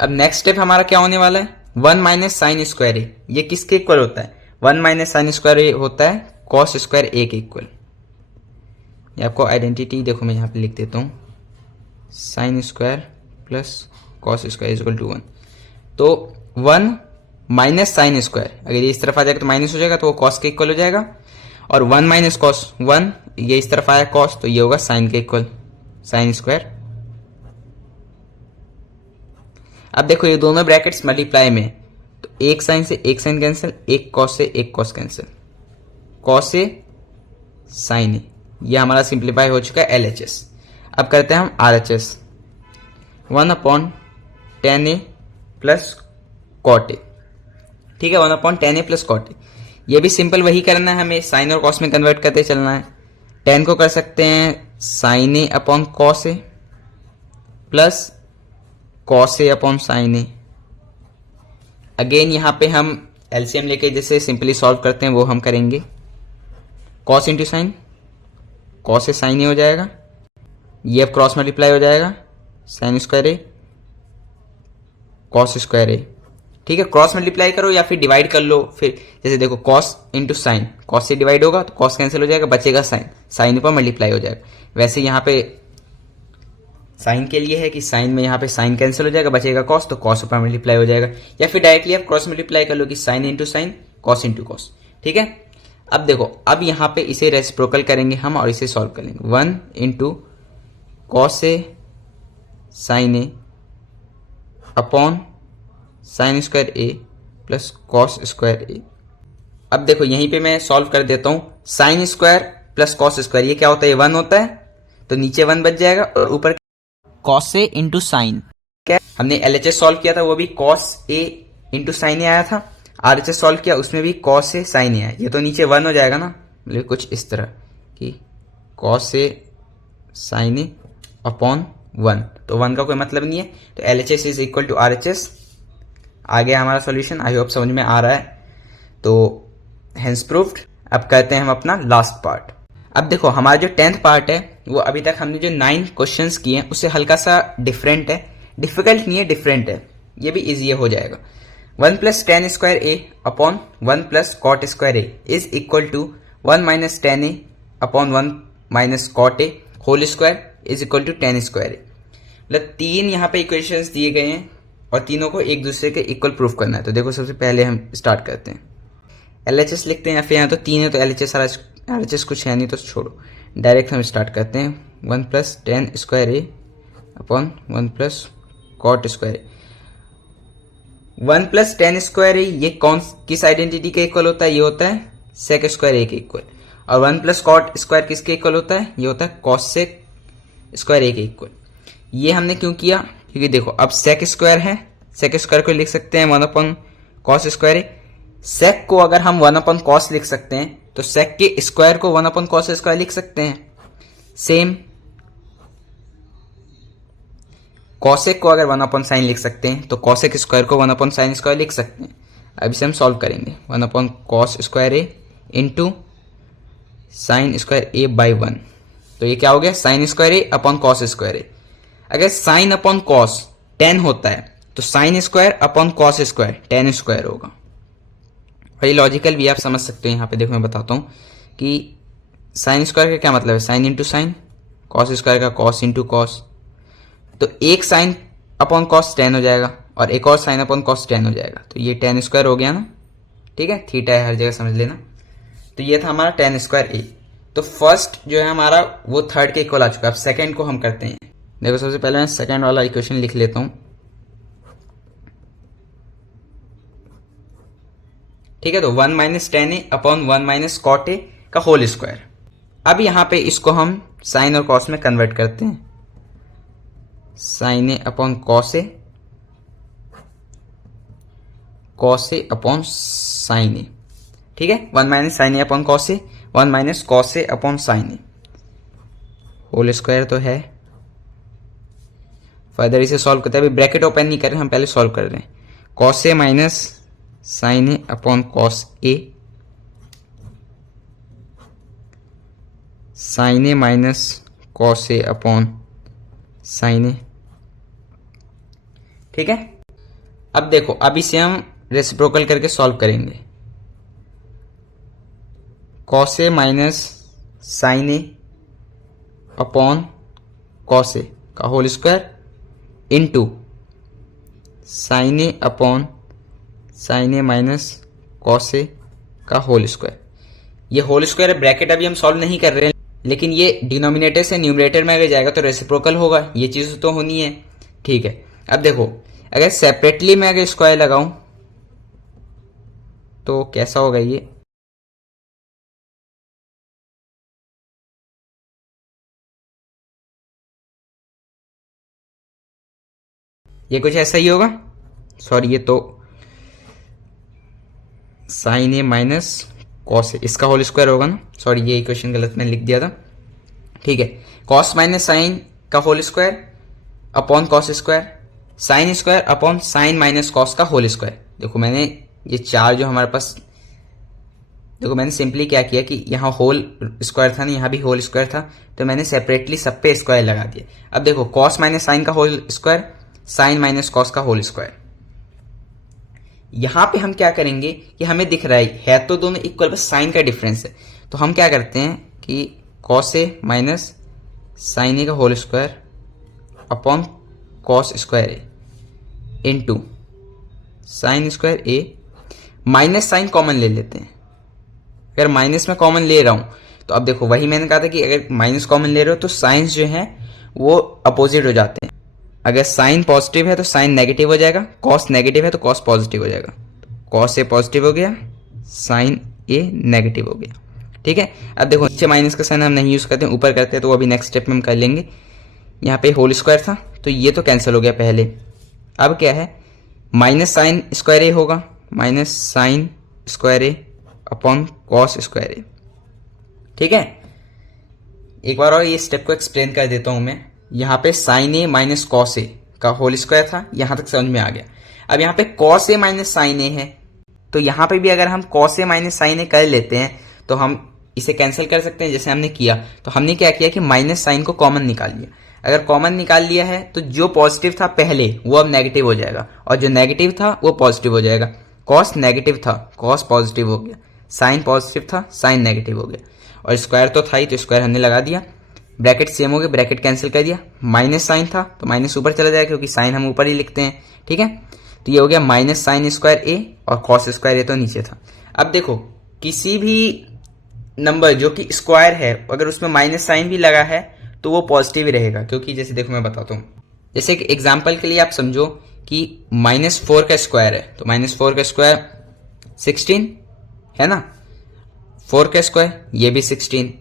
अब नेक्स्ट स्टेप हमारा क्या होने वाला है, 1 माइनस साइन स्क्वायर ए, ये किसके इक्वल होता है, 1 माइनस साइन स्क्वायर ए होता है कॉस स्क्वायर ए के इक्वल। ये आपको आइडेंटिटी देखो मैं यहाँ पे लिख देता हूँ, sin square plus cos square is equal to 1। तो 1 माइनस साइन स्क्वायर, अगर ये इस तरफ आ जाएगा तो माइनस हो जाएगा, तो वो कॉस के इक्वल हो जाएगा, और 1 माइनस कॉस 1, ये इस तरफ आया कॉस, तो ये होगा साइन के इक्वल, साइन स्क्वायर। अब देखो ये दोनों ब्रैकेट्स मल्टीप्लाई में, तो एक साइन से एक साइन कैंसिल, एक कॉस से एक कॉस कैंसिल, कॉस से साइन ए, ये हमारा सिंप्लीफाई हो चुका है एलएचएस। अब करते हैं हम RHS, 1/tan A plus cot A, ठीक है, 1/tan ए प्लस कॉट ए। ये भी सिंपल वही करना है हमें, साइन और कॉस में कन्वर्ट करते चलना है। tan को कर सकते हैं sine A upon cos A plus cos A upon sine A. Again यहाँ पे हम एलसीएम लेके जैसे सिंपली सॉल्व करते हैं वो हम करेंगे, कॉस इंटू साइन, कॉस से साइन ए हो जाएगा, ये अब क्रॉस मल्टीप्लाई हो जाएगा, sin square A cos square A, ठीक है। क्रॉस मल्टीप्लाई करो या फिर डिवाइड कर लो, फिर जैसे देखो कॉस इंटू साइन, कॉस से डिवाइड होगा तो कॉस कैंसिल हो जाएगा, बचेगा साइन, साइन ऊपर मल्टीप्लाई हो जाएगा। वैसे यहाँ पे साइन के लिए है कि साइन में यहाँ पे साइन कैंसिल हो जाएगा, बचेगा कॉस, तो कॉस ऊपर मल्टीप्लाई हो जाएगा, या फिर डायरेक्टली आप क्रॉस मल्टीप्लाई कर लो कि sine into sine cos into cos, ठीक है। अब देखो, अब यहाँ पे इसे रेसिप्रोकल करेंगे हम और इसे सॉल्व करेंगे, 1 into cos A sine A upon sine square A plus cos square A. अब देखो यहीं पे मैं सॉल्व कर देता हूं, sign square plus cos square ये क्या होता है, 1 होता है, तो नीचे 1 बच जाएगा और ऊपर कॉस ए इंटू साइन। क्या हमने एलएचएस सॉल्व किया था वो भी कॉस ए इंटू साइन ए आया था, आरएचएस सॉल्व किया उसमें भी कॉस ए साइन ए आया, ये तो नीचे 1 हो जाएगा ना, मतलब कुछ इस तरह कि cos A sine A upon 1, तो 1 का कोई मतलब नहीं है, तो LHS is equal to RHS. आ गया हमारा सॉल्यूशन, आई होप समझ में आ रहा है, तो हेंस प्रूव्ड। अब करते हैं हम अपना लास्ट पार्ट। अब देखो हमारा जो 10th पार्ट है वो अभी तक हमने जो 9 क्वेश्चंस किए हैं उससे हल्का सा डिफरेंट है, डिफिकल्ट नहीं है, डिफरेंट है, ये भी इजी हो जाएगा। 1 plus tan square A upon 1 plus cot square A is equal to 1 minus tan A upon 1 minus cot A whole square is equal to tan square A. मतलब 3 यहाँ पे इक्वेशंस दिए गए हैं और तीनों को एक दूसरे के इक्वल प्रूफ करना है। तो देखो सबसे पहले हम स्टार्ट करते हैं, एलएचएस लिखते हैं, या फिर यहाँ तो 3 है तो एलएचएस आरएचएस कुछ है नहीं तो छोड़ो, डायरेक्ट हम स्टार्ट करते हैं। 1 plus tan square A upon 1 plus cot square A. 1 plus tan square A ये किस आइडेंटिटी के इक्वल होता है, ये होता है सेक स्क्वायर ए के इक्वल, और 1 प्लस कॉट स्क्वायर किसके इक्वल होता है, ये होता है कॉस सेक स्क्वायर ए के इक्वल। ये हमने क्यों किया, क्योंकि देखो अब सेक स्क्वायर है, सेक स्क्वायर को लिख सकते हैं 1 अपॉन कॉस स्क्वायर ए। सेक को अगर हम 1 अपॉन कॉस लिख सकते हैं तो सेक के स्क्वायर को 1 अपॉन कॉस स्क्वायर लिख सकते हैं। सेम कॉसेक को अगर 1 अपॉन साइन लिख सकते हैं तो कॉसेक स्क्वायर को 1 अपॉन साइन स्क्वायर लिख सकते हैं। अब इसे हम सॉल्व करेंगे, 1 upon cos square A into sine square A by 1, तो ये क्या हो गया sign square A upon cos square ए। अगर साइन अपॉन कॉस 10 होता है तो sin square upon cos square 10 square होगा। भाई लॉजिकल भी आप समझ सकते हैं, यहाँ पे देखो मैं बताता हूँ कि साइन स्क्वायर का क्या मतलब है, sine into sine, cos square का कॉस इंटू कॉस, तो एक साइन अपॉन कॉस 10 हो जाएगा और एक और साइन अपॉन कॉस 10 हो जाएगा, तो ये 10 स्क्वायर हो गया ना, ठीक है, थीटा है हर जगह समझ लेना। तो ये था हमारा tan स्क्वायर ए। तो फर्स्ट जो है हमारा वो थर्ड के इक्वल आ चुका है। अब सेकंड को हम करते हैं। देखो सबसे पहले मैं सेकंड वाला इक्वेशन लिख लेता हूं। ठीक है, तो 1 minus tan A upon 1 minus cot A का होल स्क्वायर। अब यहां पे इसको हम साइन और कॉस में कन्वर्ट करते हैं। Sine A upon cos A, cos A upon sine ए। ठीक है, 1 minus sign A upon cos A, 1 minus cos A upon sine A, whole square तो है। फर्दर इसे सॉल्व करते हैं। अभी ब्रैकेट ओपन नहीं कर रहे, हम पहले सॉल्व कर रहे हैं। Cos A minus sign A upon cos A, sine A minus cos A upon sine ए। ठीक है, अब देखो, अब इसे हम रेसिप्रोकल करके सॉल्व करेंगे। Cos A minus sign A upon cos ए का whole square into sine A upon sine A minus cos ए का होल स्क्वायर। ये होल स्क्वायर ब्रैकेट अभी हम सॉल्व नहीं कर रहे हैं, लेकिन ये डिनोमिनेटर से न्यूमरेटर में अगर जाएगा तो रेसिप्रोकल होगा, ये चीज तो होनी है। ठीक है, अब देखो, अगर सेपरेटली मैं अगर स्क्वायर लगाऊं तो कैसा होगा ये कुछ ऐसा ही होगा। सॉरी, ये तो साइन ए माइनस कॉस ए इसका होल स्क्वायर होगा ना। सॉरी, ये इक्वेशन गलत मैंने लिख दिया था। ठीक है, कॉस माइनस साइन का whole square upon cos square, sin square upon sin minus cos का होल स्क्वायर। देखो मैंने ये चार जो हमारे पास, देखो मैंने सिंपली क्या किया कि यहाँ होल स्क्वायर था ना, यहाँ भी होल स्क्वायर था, तो मैंने सेपरेटली सब पे स्क्वायर लगा दिया। अब देखो, कॉस माइनस साइन का whole square, sin minus cos का होल स्क्वायर। यहां पे हम क्या करेंगे कि हमें दिख रहा है तो दोनों इक्वल, बस साइन का डिफरेंस है। तो हम क्या करते हैं कि cos A minus sign A का whole square upon cos square A into sine square A, minus sine common ले लेते हैं। अगर माइनस में कॉमन ले रहा हूं तो अब देखो, वही मैंने कहा था कि अगर माइनस कॉमन ले रहे हो तो साइंस जो है वो अपोजिट हो जाते हैं। अगर साइन पॉजिटिव है तो साइन नेगेटिव हो जाएगा, कॉस नेगेटिव है तो कॉस पॉजिटिव हो जाएगा। कॉस ए पॉजिटिव हो गया, साइन ए नेगेटिव हो गया। ठीक है, अब देखो नीचे माइनस का साइन हम नहीं यूज करते हैं, ऊपर करते हैं, तो वो अभी नेक्स्ट स्टेप में हम कर लेंगे। यहाँ पे होल स्क्वायर था तो ये तो कैंसिल हो गया पहले। अब क्या है, माइनस साइन स्क्वायर ए होगा, minus sign square A upon cos square A. ठीक है, एक बार और ये स्टेप को एक्सप्लेन कर देता हूं मैं। यहाँ पे साइन ए माइनस कॉस ए का होल स्क्वायर था, यहां तक समझ में आ गया। अब यहाँ पे कॉस ए माइनस साइन ए है, तो यहाँ पे भी अगर हम कॉस ए माइनस साइन ए कर लेते हैं तो हम इसे कैंसिल कर सकते हैं, जैसे हमने किया। तो हमने क्या किया कि माइनस साइन को कॉमन निकाल लिया। अगर कॉमन निकाल लिया है तो जो पॉजिटिव था पहले वो अब नेगेटिव हो जाएगा, और जो नेगेटिव था वो पॉजिटिव हो जाएगा। कॉस नेगेटिव था, कॉस पॉजिटिव हो गया, साइन पॉजिटिव था, साइन नेगेटिव हो गया, और स्क्वायर तो था ही तो स्क्वायर हमने लगा दिया। ब्रैकेट सेम हो गया, ब्रैकेट कैंसिल कर दिया। माइनस साइन था तो माइनस ऊपर चला जाएगा क्योंकि साइन हम ऊपर ही लिखते हैं। ठीक है, तो ये हो गया माइनस साइन स्क्वायर ए, और कॉस स्क्वायर ए तो नीचे था। अब देखो, किसी भी नंबर जो कि स्क्वायर है अगर उसमें माइनस साइन भी लगा है तो वो पॉजिटिव ही रहेगा, क्योंकि जैसे देखो मैं बताता हूँ। जैसे कि एग्जाम्पल के लिए आप समझो कि -4 का स्क्वायर है, तो -4 का स्क्वायर 16 है ना, 4 का स्क्वायर ये भी 16,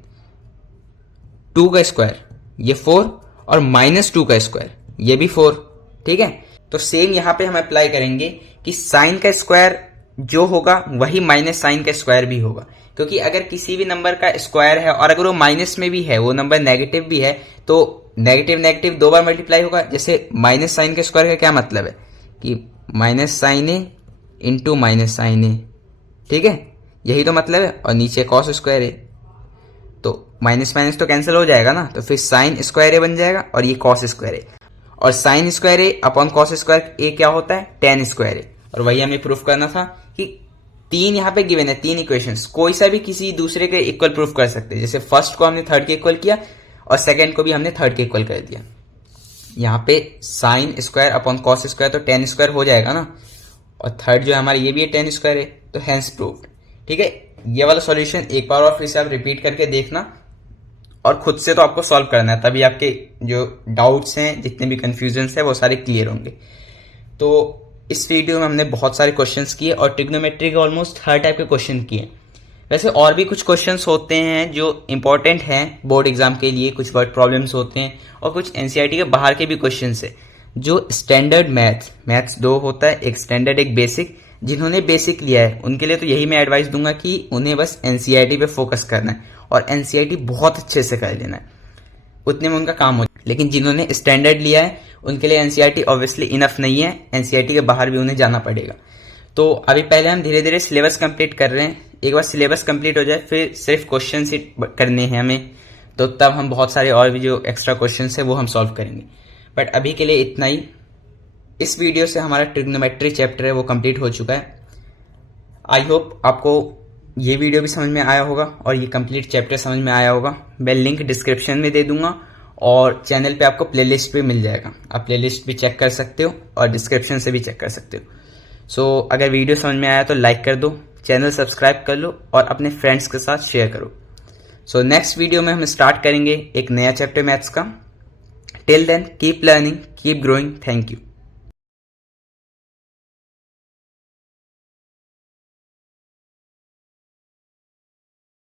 2 का स्क्वायर ये 4, और -2 का स्क्वायर ये भी 4। ठीक है, तो सेम यहां पे हम अप्लाई करेंगे कि साइन का स्क्वायर जो होगा वही माइनस साइन का स्क्वायर भी होगा, क्योंकि अगर किसी भी नंबर का स्क्वायर है और अगर वो माइनस में भी है, वो नंबर नेगेटिव भी है, तो नेगेटिव नेगेटिव 2 बार मल्टीप्लाई होगा। जैसे माइनस साइन के स्क्वायर का क्या मतलब है कि माइनस साइन ए इंटू माइनस साइन ए। ठीक है, यही तो मतलब है, और नीचे कॉस स्क्वायर ए, तो माइनस माइनस तो कैंसिल हो जाएगा ना, तो फिर साइन स्क्वायर ए बन जाएगा और ये कॉस स्क्वायर ए, और sign square A upon cos square ए क्या होता है, टेन स्क्वायर ए। और वही हमें प्रूफ करना था कि 3 यहाँ पे गिवन है, 3 इक्वेशंस, कोई सा भी किसी दूसरे के इक्वल प्रूफ कर सकते हैं। जैसे फर्स्ट को हमने थर्ड के इक्वल किया और सेकंड को भी हमने थर्ड के इक्वल कर दिया। यहाँ पे sign square upon cos square तो 10 स्क्वायर हो जाएगा ना, और थर्ड जो हमारा ये भी है 10 स्क्वायर है, तो हैंस प्रूव्ड। ठीक है, ये वाला सॉल्यूशन एक बार और फिर से आप रिपीट करके देखना, और खुद से तो आपको सॉल्व करना है, तभी आपके जो डाउट्स हैं, जितने भी कंफ्यूजन्स हैं, वो सारे क्लियर होंगे। तो इस वीडियो में हमने बहुत सारे क्वेश्चंस किए और ट्रिग्नोमेट्री के ऑलमोस्ट हर टाइप के क्वेश्चन किए। वैसे और भी कुछ क्वेश्चंस होते हैं जो इंपॉर्टेंट हैं बोर्ड एग्जाम के लिए, कुछ वर्ड प्रॉब्लम्स होते हैं और कुछ एनसीईआरटी के बाहर के भी क्वेश्चंस है। जो स्टैंडर्ड मैथ्स 2 होता है, एक स्टैंडर्ड एक बेसिक। जिन्होंने बेसिक लिया है उनके लिए तो यही मैं एडवाइस दूंगा कि उन्हें बस एनसीईआरटी पे फोकस करना है और एनसीईआरटी बहुत अच्छे से कर लेना है, उतने में उनका काम हो। लेकिन जिन्होंने स्टैंडर्ड लिया है उनके लिए एनसीईआरटी ऑब्वियसली इनफ नहीं है, एनसीईआरटी के बाहर भी उन्हें जाना पड़ेगा। तो अभी पहले हम धीरे धीरे सिलेबस कंप्लीट कर रहे हैं, एक बार सिलेबस कंप्लीट हो जाए फिर सिर्फ क्वेश्चन ही करने हैं हमें, तो तब हम बहुत सारे और भी जो एक्स्ट्रा क्वेश्चन है वो हम सॉल्व करेंगे। बट अभी के लिए इतना ही। इस वीडियो से हमारा ट्रिग्नोमेट्री चैप्टर है वो कंप्लीट हो चुका है। आई होप आपको ये वीडियो भी समझ में आया होगा और ये कंप्लीट चैप्टर समझ में आया होगा। मैं लिंक डिस्क्रिप्शन में दे दूंगा और चैनल पे आपको प्लेलिस्ट भी मिल जाएगा, आप प्लेलिस्ट भी चेक कर सकते हो और डिस्क्रिप्शन से भी चेक कर सकते हो। सो अगर वीडियो समझ में आया तो लाइक कर दो, चैनल सब्सक्राइब कर लो और अपने फ्रेंड्स के साथ शेयर करो। सो नेक्स्ट वीडियो में हम स्टार्ट करेंगे एक नया चैप्टर मैथ्स का। Till then keep learning, keep growing. Thank you.